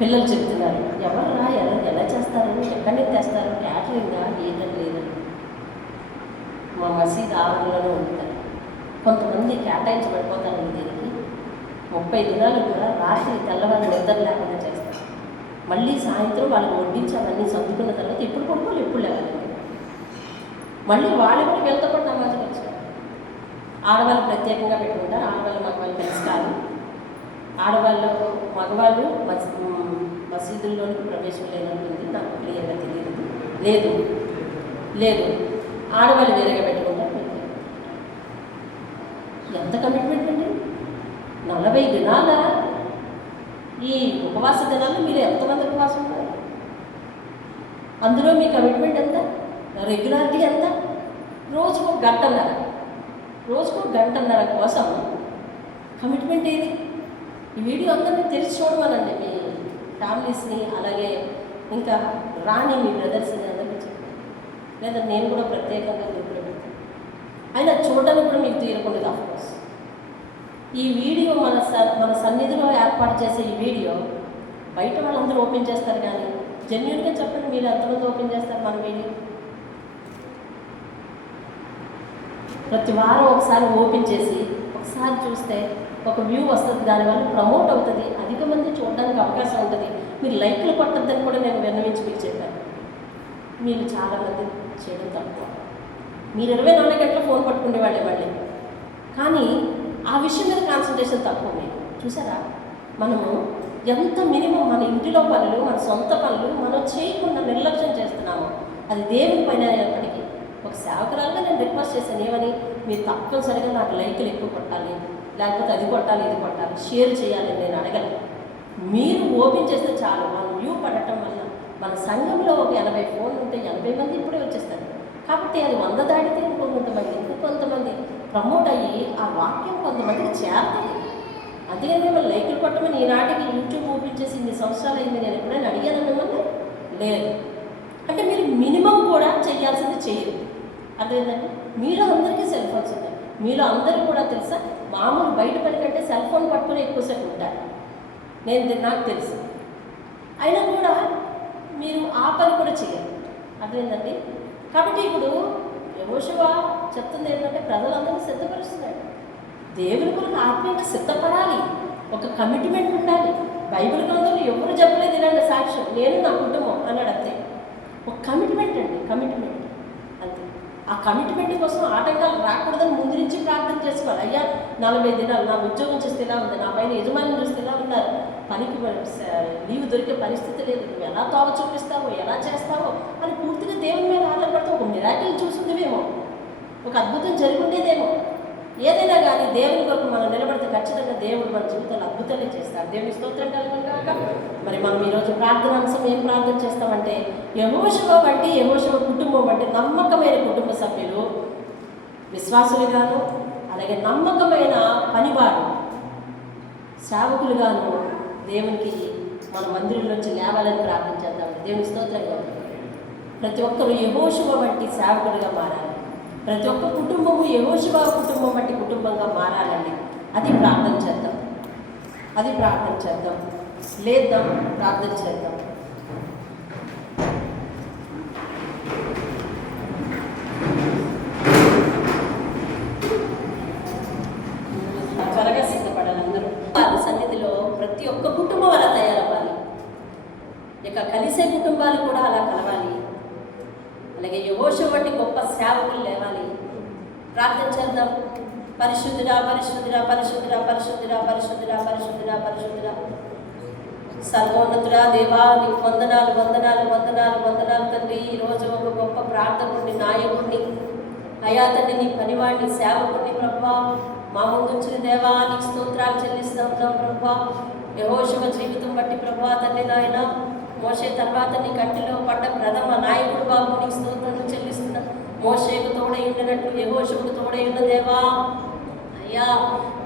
పిల్లలు చెప్తున్నారు, ఎవరు ఎలా చేస్తారని, ఎక్కడి నుంచి తెస్తారు, క్యాటరింగ్గా లేదండి. మా మసీద్ ఆవరణలోనే ఉంటారు. కొంతమంది కేటాయించబడిపోతారండి దీనికి. 30 దినాలు కూడా రాత్రి తెల్లవారు నిద్ర లేకుండా చేస్తారు. మళ్ళీ సాయంత్రం వాళ్ళకి వడ్డించి అవన్నీ సర్దుకున్న తర్వాత ఎప్పుడు పడుకోవాలి, ఎప్పుడు లేవాలండి. మళ్ళీ వాళ్ళు కూడా వీళ్ళతో పాటు నమాజ్కి వచ్చారు. ఆడవాళ్ళు ప్రత్యేకంగా పెట్టుకుంటారు, ఆడవాళ్ళు మగవాళ్ళు కలిసి కాదు. ఆడవాళ్ళు మగవాళ్ళు మసీదుల్లోనికి ప్రవేశం లేనట్టుంది, నాకు క్లియర్గా తెలియదు. లేదు ఆడవాళ్ళు వేరేగా పెట్టుకుంటారు. ఎంత కమిట్మెంట్ అండి! 40 దినాల ఈ ఉపవాస దినాల్లో మీరు ఎంతమంది ఉపవాసం ఉంటారు? అందులో మీ కమిట్మెంట్ ఎంత, రెగ్యులారిటీ ఎంత? రోజుకు గంటన్నర కోసం కమిట్మెంట్ ఏది? ఈ వీడియో అందరినీ తెలిసి చూడమనండి మీ ఫ్యామిలీస్ని, అలాగే ఇంకా రాని మీ బ్రదర్స్ని అందరికీ చెప్పండి. లేదా నేను కూడా ప్రత్యేకంగా గ్రూప్లో పెడతాను. అయినా చూడడానికి కూడా మీకు తీరకుండా ఆఫ్కోర్స్ ఈ వీడియో మన సన్నిధిలో ఏర్పాటు చేసే ఈ వీడియో బయట వాళ్ళందరూ ఓపెన్ చేస్తారు, కానీ జెన్యూన్గా చెప్పండి, మీరు ఎంతమంది ఓపెన్ చేస్తారు మన వీడియో? ప్రతి వారం ఒకసారి ఓపెన్ చేసి ఒకసారి చూస్తే ఒక వ్యూ వస్తుంది, దానివల్ల ప్రమోట్ అవుతుంది, అధిక మంది చూడడానికి అవకాశం ఉంటుంది. మీరు లైక్లు కొట్టద్దని కూడా నేను విన్నవించి మీకు చెప్పాను. మీరు చాలామంది చేయడం తక్కువ. మీరు 24 గంటలు ఫోన్ పట్టుకునేవాళ్ళే మళ్ళీ, కానీ ఆ విషయం మీద కాన్సన్ట్రేషన్ తక్కువ. మీరు చూసారా, మనము ఎంత మినిమం మన ఇంటిలో పనులు, మన సొంత పనులు మనం చేయకుండా నిర్లక్ష్యం చేస్తున్నాము. అది దేవుని పైన అయినప్పటికీ ఒక సేవకురాలుగా నేను రిక్వెస్ట్ చేశాను, ఏమని, మీరు తప్పనిసరిగా నాకు లైక్లు ఎక్కువ కొట్టాలి, లేకపోతే అది కొట్టాలి, ఇది కొట్టాలి, షేర్ చేయాలి నేను అడగను. మీరు ఓపెన్ చేస్తే చాలు, మన వ్యూ పడటం వల్ల మన సంఘంలో ఒక 80 ఫోన్లు ఉంటే 80 మంది ఇప్పుడే వచ్చేస్తారు. కాబట్టి అది 100 దాటితే ఇంకొంతమంది ప్రమోట్ అయ్యి ఆ వాక్యం కొంతమందికి చేరుతుంది. అందుకని మిమ్మల్ని లైకులు కొట్టమని ఈనాటికి యూట్యూబ్ ఓపెన్ చేసి ఇన్ని సంవత్సరాలు అయింది నేను ఎప్పుడైనా అడిగాను మిమ్మల్ని? లేదు. అంటే మీరు మినిమం కూడా చేయాల్సింది చేయరు. అదేంటంటే మీలో అందరికీ సెల్ ఫోన్స్ ఉన్నాయి. మీలో అందరూ కూడా తెలుసా, మామూలు బయట పని కంటే సెల్ ఫోన్ పట్టుకుని ఎక్కువసేపు ఉంటారు. నాకు తెలుసు. అయినా కూడా మీరు ఆ పని కూడా చేయరు. అదేంటండి. కాబట్టి ఇప్పుడు యెహోషువ చెప్తుంది ఏంటంటే ప్రజలందరినీ సిద్ధపరుస్తున్నాడు. దేవుని కొరకు ఆత్మీయంగా సిద్ధపడాలి, ఒక కమిట్మెంట్ ఉండాలి. బైబిల్ గ్రంథంలో ఎవరు చెప్పలేదు ఇలాంటి సాక్ష్యం, నేను నా కుటుంబం అన్నాడు. అంతే, ఒక కమిట్మెంట్ అండి, కమిట్మెంట్ అంతే. ఆ కమిట్మెంట్ కోసం ఆటంకాలు రాకూడదని ముందు నుంచి ప్రార్థన చేసుకోవాలి. అయ్యా 40 దినాలు నా ఉద్యోగం చేస్తే ఇలా ఉంది, నా పైన యజమాని చూస్తే ఇలా ఉన్నారు, పనికి లీవ్ దొరికే పరిస్థితి లేదు, నువ్వు ఎలా తోవ చూపిస్తావో, ఎలా చేస్తావో అని పూర్తిగా దేవుని మీద ఆధారపడితే ఒక మిరాకిల్ చూసుందేమో, ఒక అద్భుతం జరుగుండేదేమో. ఏదైనా కానీ దేవుని కొరకు మనం నిలబడితే ఖచ్చితంగా దేవుడు మన జీవితాలు అద్భుతాలే చేస్తాడు. దేవుని స్తోత్రం కలుగుగాక. మరి మనం ఈరోజు ప్రార్థనాంశం ఏం ప్రార్థన చేస్తామంటే, యెహోషువ కుటుంబం అంటే నమ్మకమైన కుటుంబ సభ్యులు, విశ్వాసులుగాను, అలాగే నమ్మకమైన పనివారు, సేవకులుగాను దేవునికి మన మందిరంలోంచి లేవాలని ప్రార్థన చేద్దాం. దేవుని స్తోత్రం కలుగుగాక. ప్రతి ఒక్కరు యెహోషువ వంటి సేవకులుగా మారాలి. ప్రతి ఒక్క కుటుంబము యెహోషువ కుటుంబం వంటి కుటుంబంగా మారాలండి. అది ప్రార్థన చేద్దాం, లేద్దాం, ప్రార్థన చేద్దాం. త్వరగా సిద్ధపడాలి అందరూ. వాళ్ళ సన్నిధిలో ప్రతి ఒక్క కుటుంబం అలా తయారవ్వాలి. ఇక కలిసే కుటుంబాలు కూడా అలా కలవాలి. అలాగే యెహోషువ వంటి గొప్ప సేవకులు లేవాలి. ప్రార్థన చేద్దాం. పరిశుద్ధుడా, పరిశుద్ధుడా, పరిశుద్ధుడా, పరిశుద్ధుడా, పరిశుద్ధుడా, పరిశుద్ధుడా, పరిశుద్ధుడా, సర్వోన్నతుడా దేవా, నీకు వందనాలు, వందనాలు, వందనాలు, వందనాలు తండ్రి. ఈరోజు ఒక గొప్ప ప్రార్థకుడిని, నాయకుడిని, అయా తండ్రి, నీ పనివాడిని, సేవకుడిని ప్రభువా మా ముందుంచిన దేవా నీకు స్తోత్రాలు చెల్లిస్తూ ఉన్నాం ప్రభువా. యెహోషువ జీవితం బట్టి ప్రభువా తండ్రి నాయన, మోషే తర్వాత నీ కంటిలో పడ్డ ప్రథమ నాయకుడు బాబు నీకు స్తోత్రాలు చెల్లిస్తున్నా. మోషేకు తోడై ఉండినట్టు యెహోషువకు తోడై ఉన్న దేవా అయ్యా,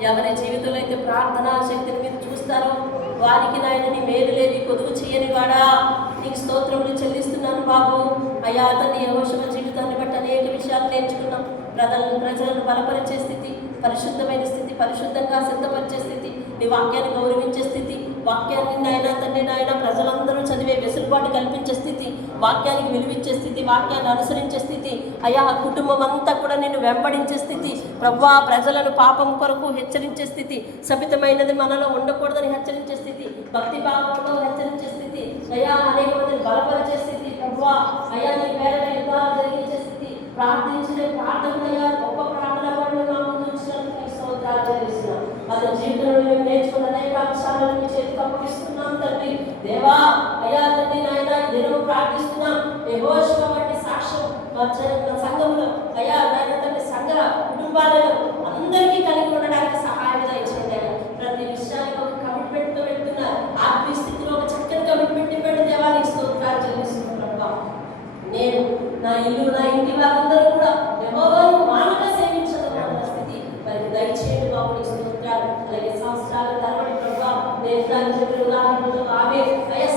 ఎవరి జీవితంలో అయితే ప్రార్థనా శక్తిని మీరు చూస్తారో వారికి నాయన నీ మేలు లేని కొదువు చేయని వాడా నీకు స్తోత్రములు చెల్లిస్తున్నాను బాబు. అయ్యా తండ్రి, యెహోషువ జీవితాన్ని బట్టి అనేక విషయాలు నేర్చుకున్నాం. ప్రజలను బలపరిచే స్థితి, పరిశుద్ధమైన స్థితి, పరిశుద్ధంగా సిద్ధపరిచే స్థితి, నీ వాక్యాన్ని గౌరవించే స్థితి, వాక్యాన్ని నాయన తండ్రి నాయన ప్రజలందరూ చదివే వెసులుబాటు కల్పించే స్థితి, వాక్యానికి విలువిచ్చే స్థితి, వాక్యాన్ని అనుసరించే స్థితి, అయ్యా కుటుంబం అంతా కూడా నిన్ను వెంబడించే స్థితి ప్రభువా. ప్రజలను పాపం కొరకు హెచ్చరించే స్థితి, సభితమైనది మనలో ఉండకూడదని హెచ్చరించే స్థితి, భక్తి భావంలో హెచ్చరించే స్థితి, అయ్యా అనేక మందిని బలపరిచే స్థితి ప్రభువా. అయ్యా నీ పేరున యుద్ధాలు జరిగించే స్థితి, ప్రార్థించిన ప్రార్థనయ్యా గొప్ప ప్రార్థన వాళ్ళు మా ముందు ఉంచినందుకు నీకు స్తోత్రాలు చెల్లిస్తున్నాం. వాళ్ళ జీవితంలో మేము నేర్చుకున్న అనేక అంశాలను మీ చేతికి అప్పగిస్తున్నాం తండ్రి దేవా. అయ్యా తండ్రి నాయన దినము ప్రార్థిస్తున్నాం. యెహోషువ వంటి సాక్ష్యం మా సంఘంలో అయ్యా నాయన తండ్రి సంఘ కుటుంబాలలో అందరికీ కలిగి ఉండడానికి సహాయం దయచేయండి. ప్రతి విషయానికి ఒక కమిట్మెంట్తో పెడుతున్నారు. ఆత్మీయ స్థితిలో ఒక చక్కని కమిట్మెంట్ ఇవ్వండి దేవా, నీకు స్తోత్రాలు చెల్లిస్తున్నాం ప్రభా. నేను నా ఇల్లు, నా ఇంటి వారందరూ కూడా యెహోవాను మానక సేవించదన్న స్థితి మరి దయచేయండి బాబు, నీకు స్తోత్రాలు. అలాగే సంవత్సరాల తరబడి ప్రభా నేను దాని చెప్పిన ఉదాహరణలో ఆమె అయ్యా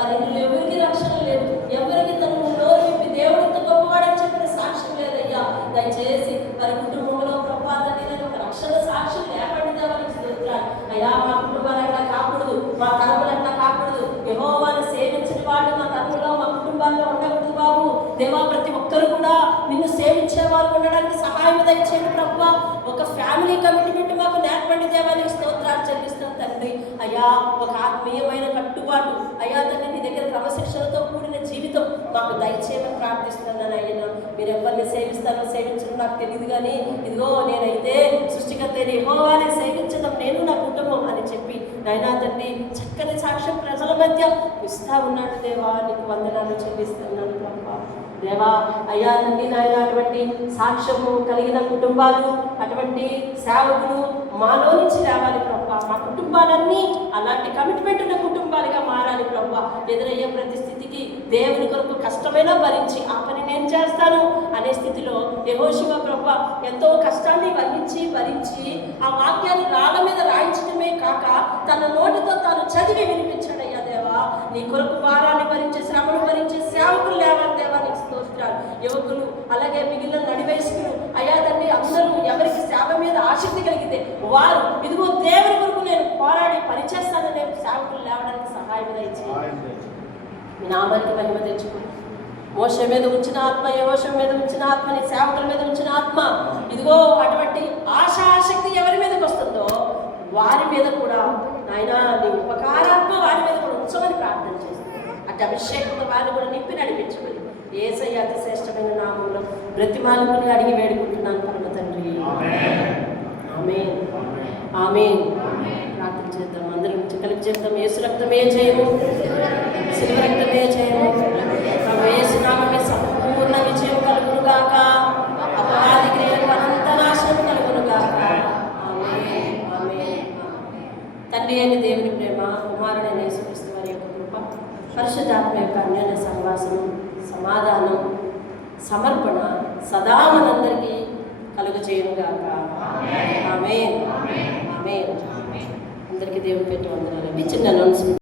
మరి ఎవరికి రక్షణ లేదు, ఎవరికి తను నోరు విప్పి దేవుడు ఇంత గొప్పవాడని చెప్పిన సాక్ష్యం లేదయ్యా. దయచేసి మరి కుటుంబంలో ప్రభా తండ్రి నేను ఒక రక్షణ సాక్ష్యం లేపండి దేవానికి స్తోత్రాలు అయ్యా. మా కుటుంబాలన్నా కాకూడదు, మా తరములన్నా కాకూడదు, యెహోవాను సేవించిన వాళ్ళు మా తరములో మా కుటుంబాల్లో ఉండకూడదు బాబు దేవా. ప్రతి ఒక్కరు కూడా నిన్ను సేవించే వారు ఉండడానికి సహాయం దయచేయండి ప్రభు. ఒక ఫ్యామిలీ కమిట్మెంట్ మాకు నేర్పండి దేవానికి స్తోత్రాలు చెల్లిస్తాం తండ్రి అయ్యా. ఒక ఆత్మీయమైన కట్టుబాటు అయ్యా తండ్రి, నీ దగ్గర క్రమశిక్షణతో కూడిన జీవితం మాకు దయచేయమని ప్రార్థిస్తున్నాను అయ్యా. మీరు ఎవరిని సేవిస్తారో సేవించడం నాకు తెలియదు, కానీ ఇదిగో నేనైతే సృష్టికర్త యెహోవాని సేవించడం నేను నా కుటుంబం అని చెప్పి నాయనా తండ్రి చక్కని సాక్ష్యం ప్రజల మధ్య ఇస్తా ఉన్నాడు దేవా. నీకు వందనాలు చెల్లిస్తున్నాను ప్రభా దేవా. అయ్యా తండ్రి నాయన అటువంటి సాక్ష్యము కలిగిన కుటుంబాలు, అటువంటి సేవకులు మాలో నుంచి రావాలి ప్రభా. మా కుటుంబాలన్నీ అలాంటి కమిట్మెంట్ ఉన్న కుటుంబాలుగా మారాలి ప్రభా. ఎదురయ్యే ప్రతి స్థితికి దేవుని కొరకు కష్టమైనా భరించి ఆ పని నేను చేస్తాను అనే స్థితిలో యెహోషువ ప్రభా ఎంతో కష్టాన్ని భరించి ఆ వాక్యాన్ని రాళ్ళ మీద రాయించడమే కాక తన నోటితో తాను చదివి వినిపించాడయ్యా దేవా. నీ కొరకు భారాన్ని భరించే శ్రమను భరించే సేవకులు లేవాలి దేవా. నీకు స్తోత్రాలు. యువకులు అలాగే మిగిలిన నడివయస్కులు అయ్యా తండ్రి అందరూ ఎవరికి సేవ మీద ఆసక్తి కలిగితే వారు ఇదిగో దేవుని కొరకు నేను పోరాడి పనిచేస్తాననే సేవకులు లేవడానికి సహాయం దయచేయండి. మీ నామానికి మహిమ తెచ్చుకోండి. మోషే మీద ఉంచిన ఆత్మ, యెహోషువ మీద ఉంచిన ఆత్మ, నీ సేవకుల మీద ఉంచిన ఆత్మ ఇదిగో అటువంటి ఆశక్తి ఎవరి మీదకి వస్తుందో వారి మీద కూడా నాయన నీ ఉపకారాత్మ వారి మీద కూడా ఉంచమని ప్రార్థన చేస్తుంది. అటు అభిషేకంతో వారిని కూడా నింపి నడిపించమని యేసయ్య అతి శ్రేష్టమైన నామంలో బ్రతిమాలుకుని అడిగి వేడుకుంటున్నాను పరమ తండ్రి. ఆమేన్ ఆమేన్. ప్రార్థన చేద్దాం, అందరం కలిపి చెప్తాం. యేసు రక్తమే జయము, శిలువ రక్తమే జయము, యేసు నామమే సంపూర్ణ విజయం కలుగును గాక, అపవాది క్రియలకు అనంత నాశనం కలుగును గాక. ఆమేన్ ఆమేన్. తండ్రి అయిన దేవుని ప్రేమ, కుమారుడైన యేసుక్రీస్తు వారి యొక్క కృప, పరిశుద్ధాత్మ యొక్క అన్యోన్య సహవాసము, సమాధానం, సమర్పణ సదా మనందరికీ కలుగజేయును గాక. ఆమేన్ ఆమేన్. అందరికీ దేవుని పేరు వందనాలండి. చిన్న అనౌన్స్మెంట్.